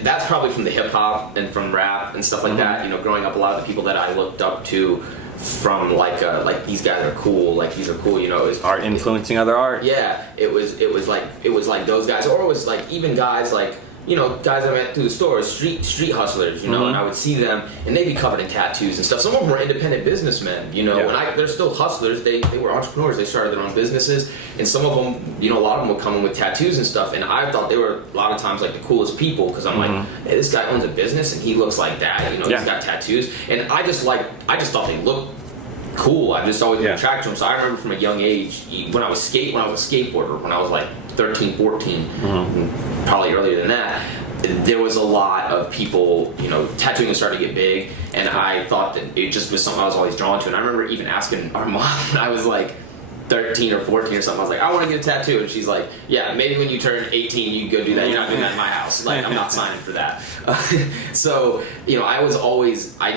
that's probably from the hip hop and from rap and stuff like that. You know, growing up, a lot of the people that I looked up to from like these guys are cool, like these are cool, you know, art influencing other art. It was like those guys, or it was like even guys like, you know, guys I met through the stores, street hustlers, you know, and I would see them, and they'd be covered in tattoos and stuff. Some of them were independent businessmen, you know, and they're still hustlers. They were entrepreneurs. They started their own businesses, and some of them, you know, a lot of them would come in with tattoos and stuff. And I thought they were a lot of times like the coolest people, because I'm like, hey, this guy owns a business and he looks like that, you know, he's got tattoos, and I just thought they looked cool. I've just always been attracted to them. So I remember from a young age, when I was a skateboarder, when I was like 13, 14, probably earlier than that, there was a lot of people, you know, tattooing was starting to get big, and I thought that it just was something I was always drawn to. And I remember even asking our mom when I was like 13 or 14 or something, I was like, I want to get a tattoo, and she's like, yeah, maybe when you turn 18 you go do that. You're not doing that in my house. Like, I'm not signing for that. So, you know, I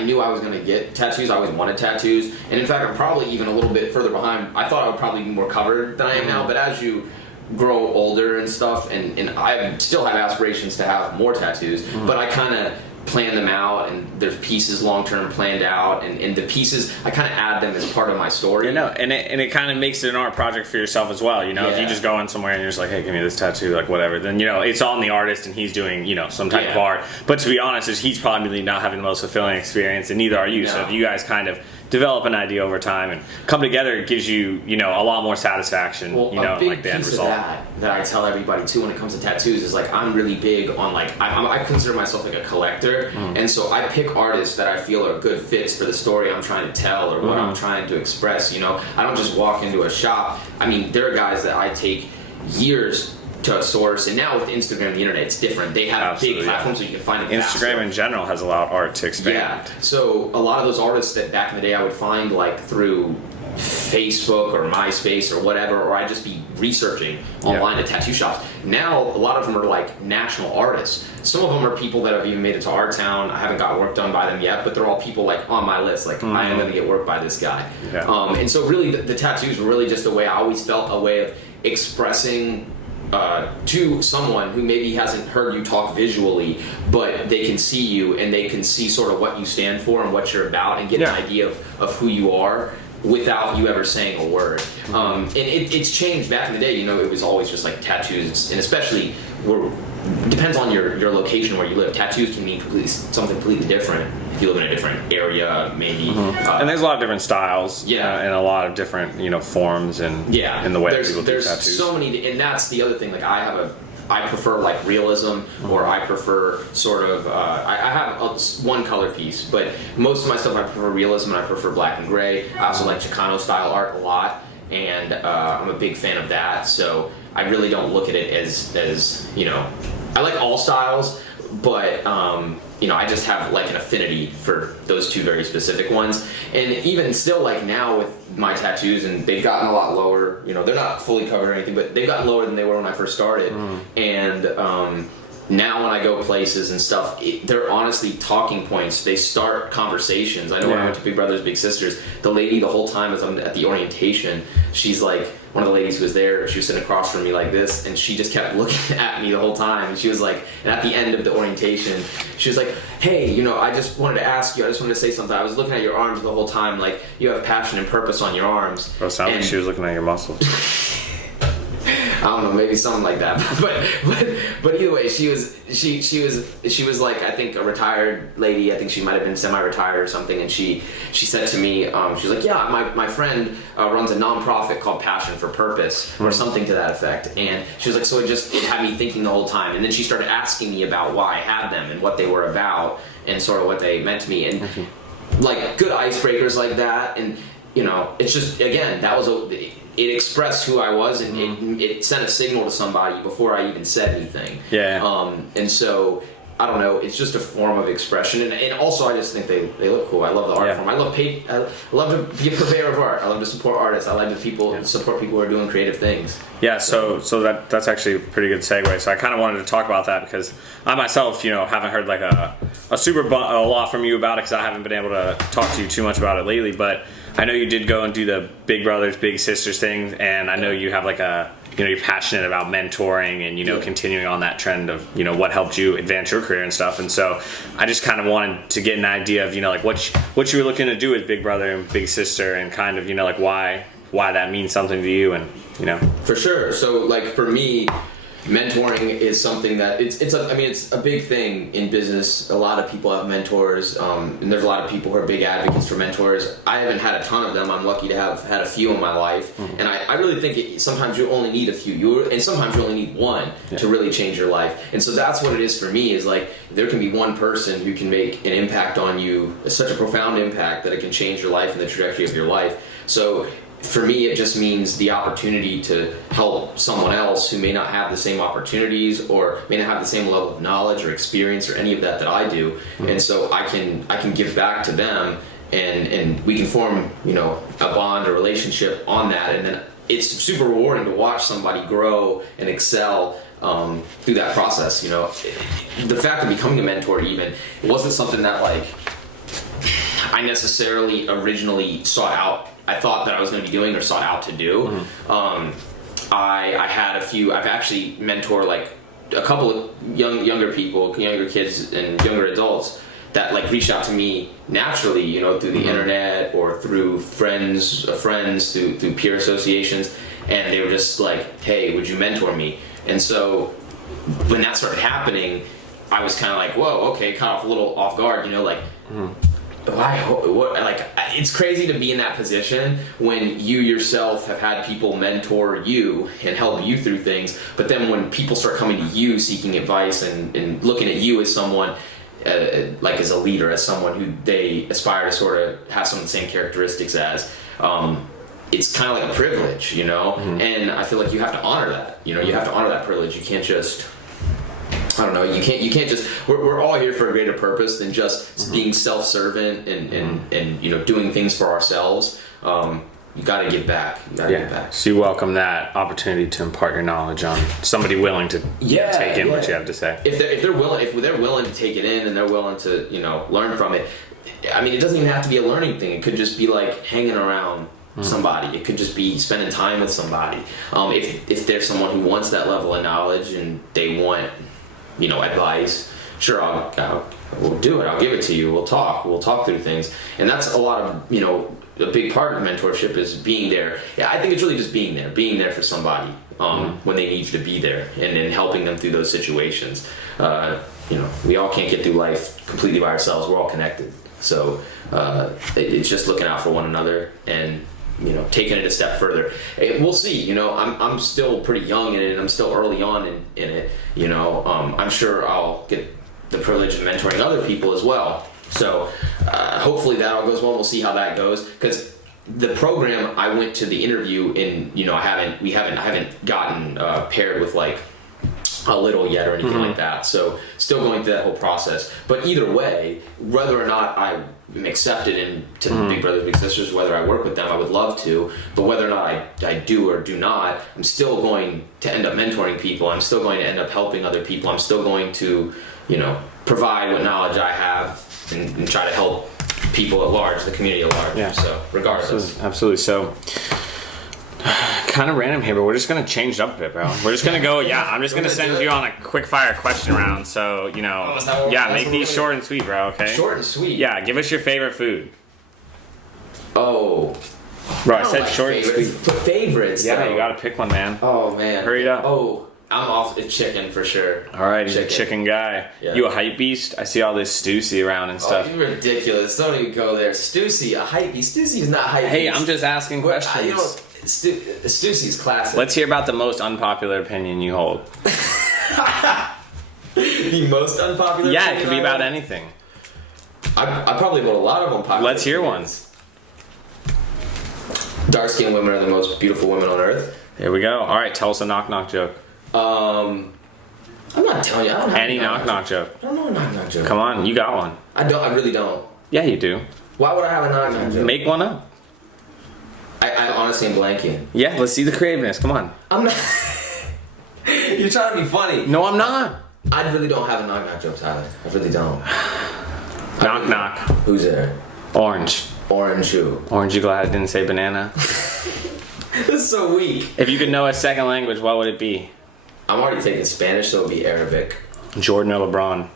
knew I was going to get tattoos. I always wanted tattoos, and in fact, I'm probably even a little bit further behind. I thought I would probably be more covered than I am now, but as you grow older and stuff, and I still have aspirations to have more tattoos, but I kind of plan them out, and there's pieces long term planned out, and the pieces I kind of add them as part of my story. You know, and it kind of makes it an art project for yourself as well. You know, if you just go in somewhere and you're just like, hey, give me this tattoo, like whatever, then, you know, it's on the artist and he's doing, you know, some type of art. But to be honest, he's probably not having the most fulfilling experience, and neither are you. So if you guys kind of develop an idea over time and come together, it gives you, you know, a lot more satisfaction. Well, you know, a big like the end piece result. of that I tell everybody too when it comes to tattoos is like, I'm really big on like, I consider myself like a collector, and so I pick artists that I feel are good fits for the story I'm trying to tell, or what I'm trying to express. You know, I don't just walk into a shop. I mean, there are guys that I take years to source, and now with Instagram, the internet, it's different. They have big platforms so you can find them Instagram in general has allowed art to expand. So a lot of those artists that back in the day I would find like through Facebook or MySpace or whatever, or I'd just be researching online at tattoo shops. Now a lot of them are like national artists. Some of them are people that have even made it to our town. I haven't got work done by them yet, but they're all people like on my list, like I am going to get work by this guy. And so really the tattoos were really just a way, I always felt a way of expressing to someone who maybe hasn't heard you talk visually, but they can see you and they can see sort of what you stand for and what you're about and get an idea of who you are without you ever saying a word. And it's changed. Back in the day, you know, it was always just like tattoos, and especially depends on your location where you live. Tattoos can mean something completely different if you live in a different area, maybe. And there's a lot of different styles, and a lot of different, you know, forms and in the way that people do tattoos. There's so many, and that's the other thing. Like I prefer like realism, or I prefer sort of. I have one color piece, but most of my stuff I prefer realism, and I prefer black and gray. I also like Chicano style art a lot, and I'm a big fan of that. So I really don't look at it as you know. I like all styles, but you know, I just have like an affinity for those two very specific ones. And even still, like now with my tattoos, and they've gotten a lot lower. You know, they're not fully covered or anything, but they've gotten lower than they were when I first started. And now when I go places and stuff, they're honestly talking points. They start conversations. I know when I went to Big Brothers Big Sisters, the lady the whole time as I'm at the orientation, she's like, one of the ladies who was there, she was sitting across from me like this, and she just kept looking at me the whole time. And she was like, and at the end of the orientation, she was like, hey, you know, I just wanted to ask you, I just wanted to say something. I was looking at your arms the whole time, like, you have passion and purpose on your arms. Well, it sounds like she was looking at your muscles. I don't know, maybe something like that. But either way, she was like, I think a retired lady. I think she might have been semi-retired or something. And she said to me, she was like, yeah, my friend runs a nonprofit called Passion for Purpose or something to that effect. And she was like, so it had me thinking the whole time. And then she started asking me about why I had them and what they were about and sort of what they meant to me. And like good icebreakers like that. And you know, it's just, again, that was it expressed who I was, and it sent a signal to somebody before I even said anything. And so, I don't know, it's just a form of expression, and also I just think they look cool. I love the art form. I love to be a purveyor of art. I love to support artists. I like to support people who are doing creative things. Yeah, so that's actually a pretty good segue. So I kind of wanted to talk about that because I myself, you know, haven't heard like a lot from you about it because I haven't been able to talk to you too much about it lately. But I know you did go and do the Big Brothers Big Sisters thing, and I know you have like you're passionate about mentoring and, you know, continuing on that trend of, you know, what helped you advance your career and stuff. And so I just kind of wanted to get an idea of, you know, like what you were looking to do with Big Brother and Big Sister, and kind of, you know, like why that means something to you, and, you know. For sure. So like for me, mentoring is something that it's a big thing in business. A lot of people have mentors, and there's a lot of people who are big advocates for mentors. I haven't had a ton of them. I'm lucky to have had a few in my life, and I really think sometimes you only need a few, and sometimes you only need one to really change your life. And so that's what it is for me, is like there can be one person who can make an impact on you, such a profound impact that it can change your life and the trajectory of your life. So for me, it just means the opportunity to help someone else who may not have the same opportunities or may not have the same level of knowledge or experience or any of that I do. And so I can give back to them, and we can form, you know, a bond, a relationship on that. And then it's super rewarding to watch somebody grow and excel through that process. You know, the fact of becoming a mentor even wasn't something that like I necessarily originally sought out. I thought that I was going to be doing or sought out to do. I had I've actually mentored like a couple of younger kids and younger adults that like reached out to me naturally, you know, through the internet or through friends, through peer associations, and they were just like, hey, would you mentor me? And so when that started happening, I was kind of like, whoa, okay, kind of a little off guard, you know, like, it's crazy to be in that position when you yourself have had people mentor you and help you through things, but then when people start coming to you seeking advice and looking at you as someone like as a leader, as someone who they aspire to sort of have some of the same characteristics as, it's kind of like a privilege, you know. And I feel like you have to honor that, you know. You have to honor that privilege. You can't just, I don't know, you can't just, we're all here for a greater purpose than just being self-servant and you know, doing things for ourselves. You got to give back. Give back. So you welcome that opportunity to impart your knowledge on somebody willing to take in what you have to say. If they're willing to take it in and they're willing to, you know, learn from it. I mean, it doesn't even have to be a learning thing. It could just be like hanging around somebody. It could just be spending time with somebody. If there's someone who wants that level of knowledge and they want, advice, sure, we'll do it. I'll give it to you. We'll talk through things. And that's a lot of, a big part of mentorship is being there. Yeah, I think it's really just being there for somebody when they need you to be there, and then helping them through those situations. We all can't get through life completely by ourselves. We're all connected. So it's just looking out for one another and, taking it a step further. We'll see. I'm still pretty young in it, and I'm still early on in it. I'm sure I'll get the privilege of mentoring other people as well. So hopefully that all goes well. We'll see how that goes, because the program, I went to the interview and I haven't gotten paired with like a little yet or anything like that. So still going through that whole process. But either way, whether or not I'm accepted into the Big Brothers Big Sisters, whether I work with them, I would love to. But whether or not I do or do not, I'm still going to end up mentoring people. I'm still going to end up helping other people. I'm still going to provide what knowledge I have and try to help people at large, the community at large. Yeah. So regardless. Absolutely. So kind of random here, but we're just going to change it up a bit, bro. We're just going to go, I'm just going to send you on a quick fire question round. So, make these short and sweet, bro, okay? Short and sweet? Yeah, give us your favorite food. Oh. Bro, I said short and sweet. Favorites. Yeah, you got to pick one, man. Oh, man. Hurry it up. Oh. I'm off the chicken for sure. All right, he's a chicken guy. Yeah. You a hype beast? I see all this Stussy around and stuff. Oh, you're ridiculous. Don't even go there. Stussy, a hype beast. Stussy's not hype beast. Hey, I'm just asking questions. Stussy's classic. Let's hear about the most unpopular opinion you hold. The most unpopular? Yeah, it could be about anything. I probably hold a lot of unpopular. Let's hear ones. Dark-skinned women are the most beautiful women on earth. Here we go. All right, tell us a knock-knock joke. I'm not telling you. I don't have any knock-knock joke. I don't know a knock-knock joke. Come on, you got one. I really don't. Yeah, you do. Why would I have a knock-knock joke? Make one up. I honestly am blanking. Yeah, let's see the creativeness. Come on. I'm not. You're trying to be funny. No, I'm not. I really don't have a knock-knock joke, Tyler. I really don't. Knock-knock. Who's there? Orange. Orange who? Orange, you glad I didn't say banana? This is so weak. If you could know a second language, what would it be? I'm already taking Spanish, so it would be Arabic. Jordan or LeBron?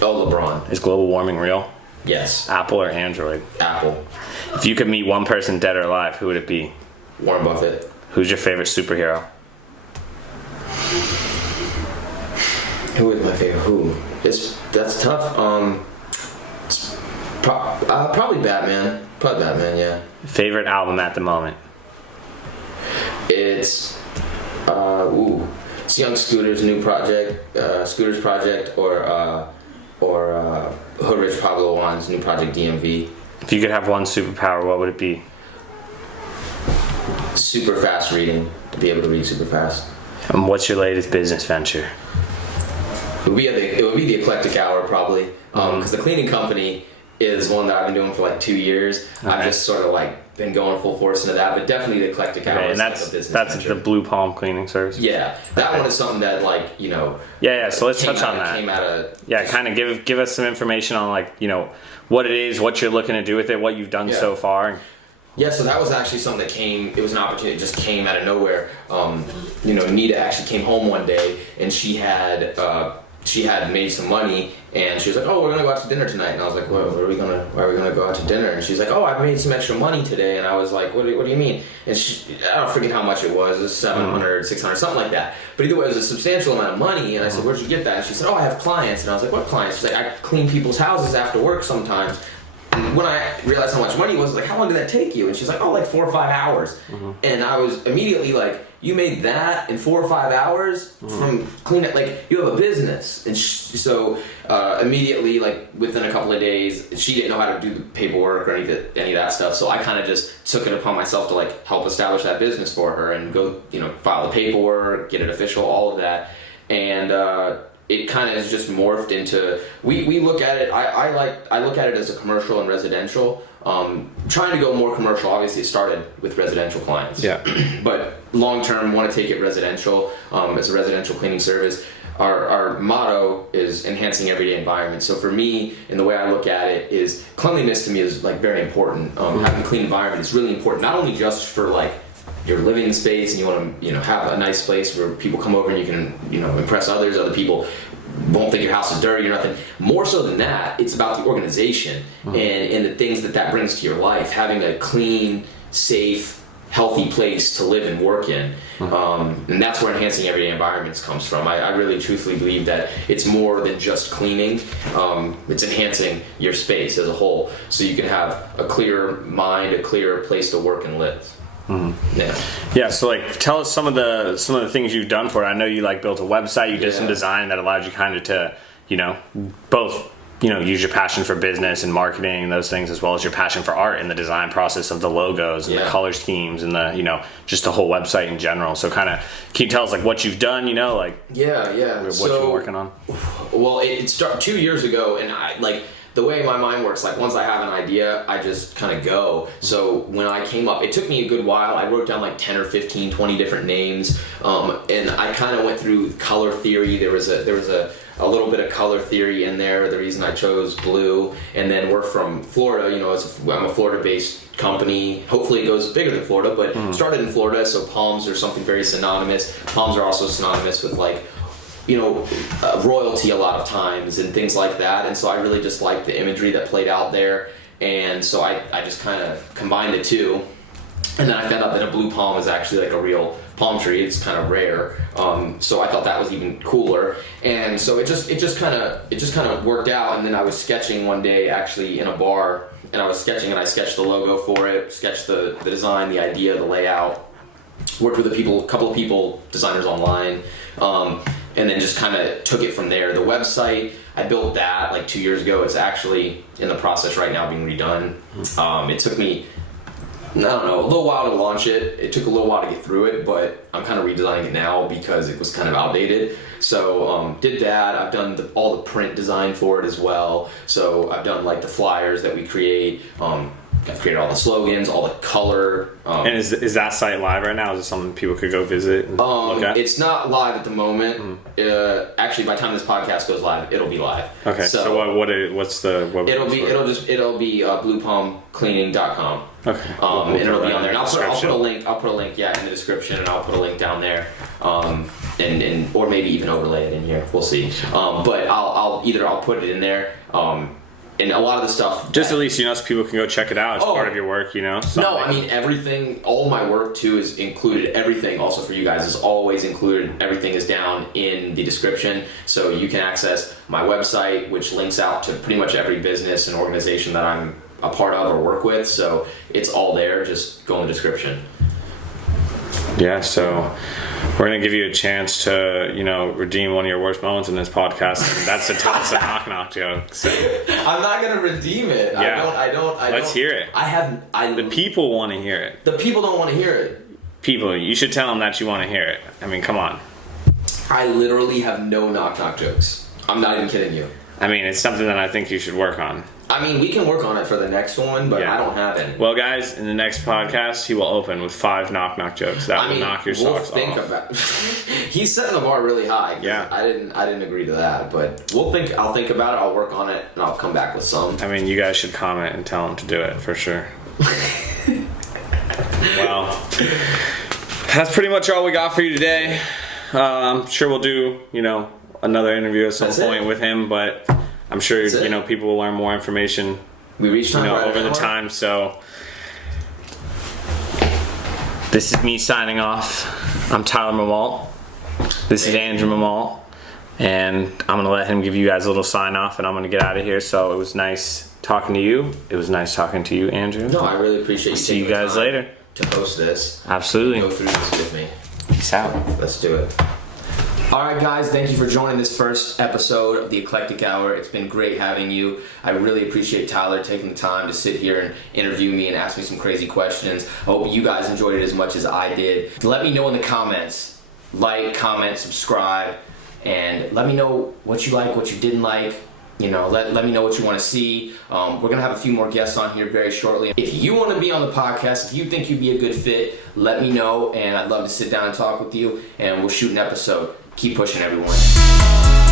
Oh, LeBron. Is global warming real? Yes. Apple or Android? Apple. If you could meet one person dead or alive, who would it be? Warren Buffett. Who's your favorite superhero? Who is my favorite? Who? That's tough. Probably Batman. Probably Batman, yeah. Favorite album at the moment? It's Young Scooter's new project, Scooter's project, or Hood Rich Pablo Juan's new project, DMV. If you could have one superpower, what would it be? Super fast reading. To be able to read super fast. And what's your latest business venture? It would be the Eclectic Hour, probably, because the cleaning company is one that I've been doing for like 2 years. Okay. I've just sort of been going full force into that, but definitely the Eclectic Hour is that's a business that's venture. The Blue Palm cleaning service. Yeah, that one is something that Yeah. So let's touch on that. Came out of kind of give us some information on what it is, what you're looking to do with it, what you've done so far. Yeah, so that was actually something that it was an opportunity that just came out of nowhere. Nita actually came home one day and she had made some money, and she was like, "Oh, we're gonna go out to dinner tonight." And I was like, "Why are we gonna go out to dinner?" And she's like, "Oh, I made some extra money today." And I was like, "What do you mean?" And I don't forget how much it was. It was $700, $600, something like that. But either way, it was a substantial amount of money. And I said, "Where'd you get that?" And she said, "Oh, I have clients." And I was like, "What clients?" She's like, "I clean people's houses after work sometimes." And when I realized how much money it was, I was like, "How long did that take you?" And she's like, "Oh, like 4 or 5 hours." And I was immediately like, "You made that in 4 or 5 hours from cleaning it? You have a business." And so immediately, within a couple of days, she didn't know how to do the paperwork or any of that stuff. So I kind of just took it upon myself to help establish that business for her and go, file the paperwork, get it official, all of that. And it kind of has just morphed into, we look at it, I look at it as a commercial and residential. Trying to go more commercial. Obviously it started with residential clients. Yeah. But long term, want to take it residential, as a residential cleaning service. our motto is enhancing everyday environment. So for me, and the way I look at it is cleanliness to me is like very important. Having a clean environment is really important, not only just for like your living space and you want to have a nice place where people come over and you can impress others. Other people won't think your house is dirty or nothing. More so than that, it's about the organization and the things that brings to your life. Having a clean, safe, healthy place to live and work in. And that's where enhancing everyday environments comes from. I really truthfully believe that it's more than just cleaning. It's enhancing your space as a whole so you can have a clear mind, a clear place to work and live. Yeah, so like tell us some of the things you've done for it. I know you like built a website, you did some design that allowed you kind of to both use your passion for business and marketing and those things, as well as your passion for art and the design process of the logos and the color schemes and the just the whole website in general. So kind of can you tell us like what you've done, what you're working on? Well, it started 2 years ago, and I like the way my mind works, like once I have an idea, I just kind of go. So when I came up, it took me a good while. I wrote down like 10 or 15, 20 different names. And I kind of went through color theory. There was a little bit of color theory in there. The reason I chose blue. And then we're from Florida, I'm a Florida-based company. Hopefully it goes bigger than Florida, but started in Florida. So palms are something very synonymous. Palms are also synonymous with like, royalty a lot of times and things like that. And so I really just liked the imagery that played out there. And so I just kind of combined the two. And then I found out that a blue palm is actually like a real palm tree. It's kind of rare. So I thought that was even cooler. And so it just kind of worked out. And then I was sketching one day actually in a bar, and I was sketching and I sketched the logo for it, sketched the design, the idea, the layout, worked with a couple of people, designers online. And then just kind of took it from there. The website, I built that like 2 years ago. It's actually in the process right now being redone. It took me, a little while to launch it. It took a little while to get through it, but I'm kind of redesigning it now because it was kind of outdated. So did that. I've done all the print design for it as well. So I've done like the flyers that we create. I've created all the slogans, all the color. And is that site live right now? Is it something people could go visit and look at? It's not live at the moment. Actually, by the time this podcast goes live, it'll be live. Okay. So what's the web? It'll be bluepalmcleaning.com. Okay. And it'll be on there. And I'll put a link. I'll put a link, in the description, and I'll put a link down there. And or maybe even overlay it in here. We'll see. But I'll put it in there. And a lot of the stuff... Just at least, so people can go check it out. It's part of your work, No, I mean, everything, all my work, too, is included. Everything, also for you guys, is always included. Everything is down in the description. So you can access my website, which links out to pretty much every business and organization that I'm a part of or work with. So it's all there. Just go in the description. Yeah, so we're going to give you a chance to, redeem one of your worst moments in this podcast. And that's to tell us a knock-knock joke. So. I'm not going to redeem it. Yeah. I don't. Let's hear it. The people want to hear it. The people don't want to hear it. People, you should tell them that you want to hear it. I mean, come on. I literally have no knock-knock jokes. I'm not even kidding you. I mean, it's something that I think you should work on. I mean, we can work on it for the next one, but I don't have it. Well, guys, in the next podcast, he will open with 5 knock-knock jokes. That will knock your socks off. He's setting the bar really high. Yeah. I didn't agree to that, but I'll think about it, I'll work on it, and I'll come back with some. I mean, you guys should comment and tell him to do it, for sure. Well, that's pretty much all we got for you today. I'm sure we'll do, another interview at some point with him, but... I'm sure people will learn more information. We reached over the time. So this is me signing off. I'm Tyler Mimault. This is Andrew Mimault, and I'm gonna let him give you guys a little sign off, and I'm gonna get out of here. So it was nice talking to you. It was nice talking to you, Andrew. No, I really appreciate you. See you guys later. To host this. Absolutely. Go through this with me. Peace out. Let's do it. Alright guys, thank you for joining this first episode of the Eclectic Hour. It's been great having you. I really appreciate Tyler taking the time to sit here and interview me and ask me some crazy questions. I hope you guys enjoyed it as much as I did. Let me know in the comments. Like, comment, subscribe, and let me know what you like, what you didn't like. Let me know what you want to see. We're going to have a few more guests on here very shortly. If you want to be on the podcast, if you think you'd be a good fit, let me know, and I'd love to sit down and talk with you, and we'll shoot an episode. keep pushing everyone.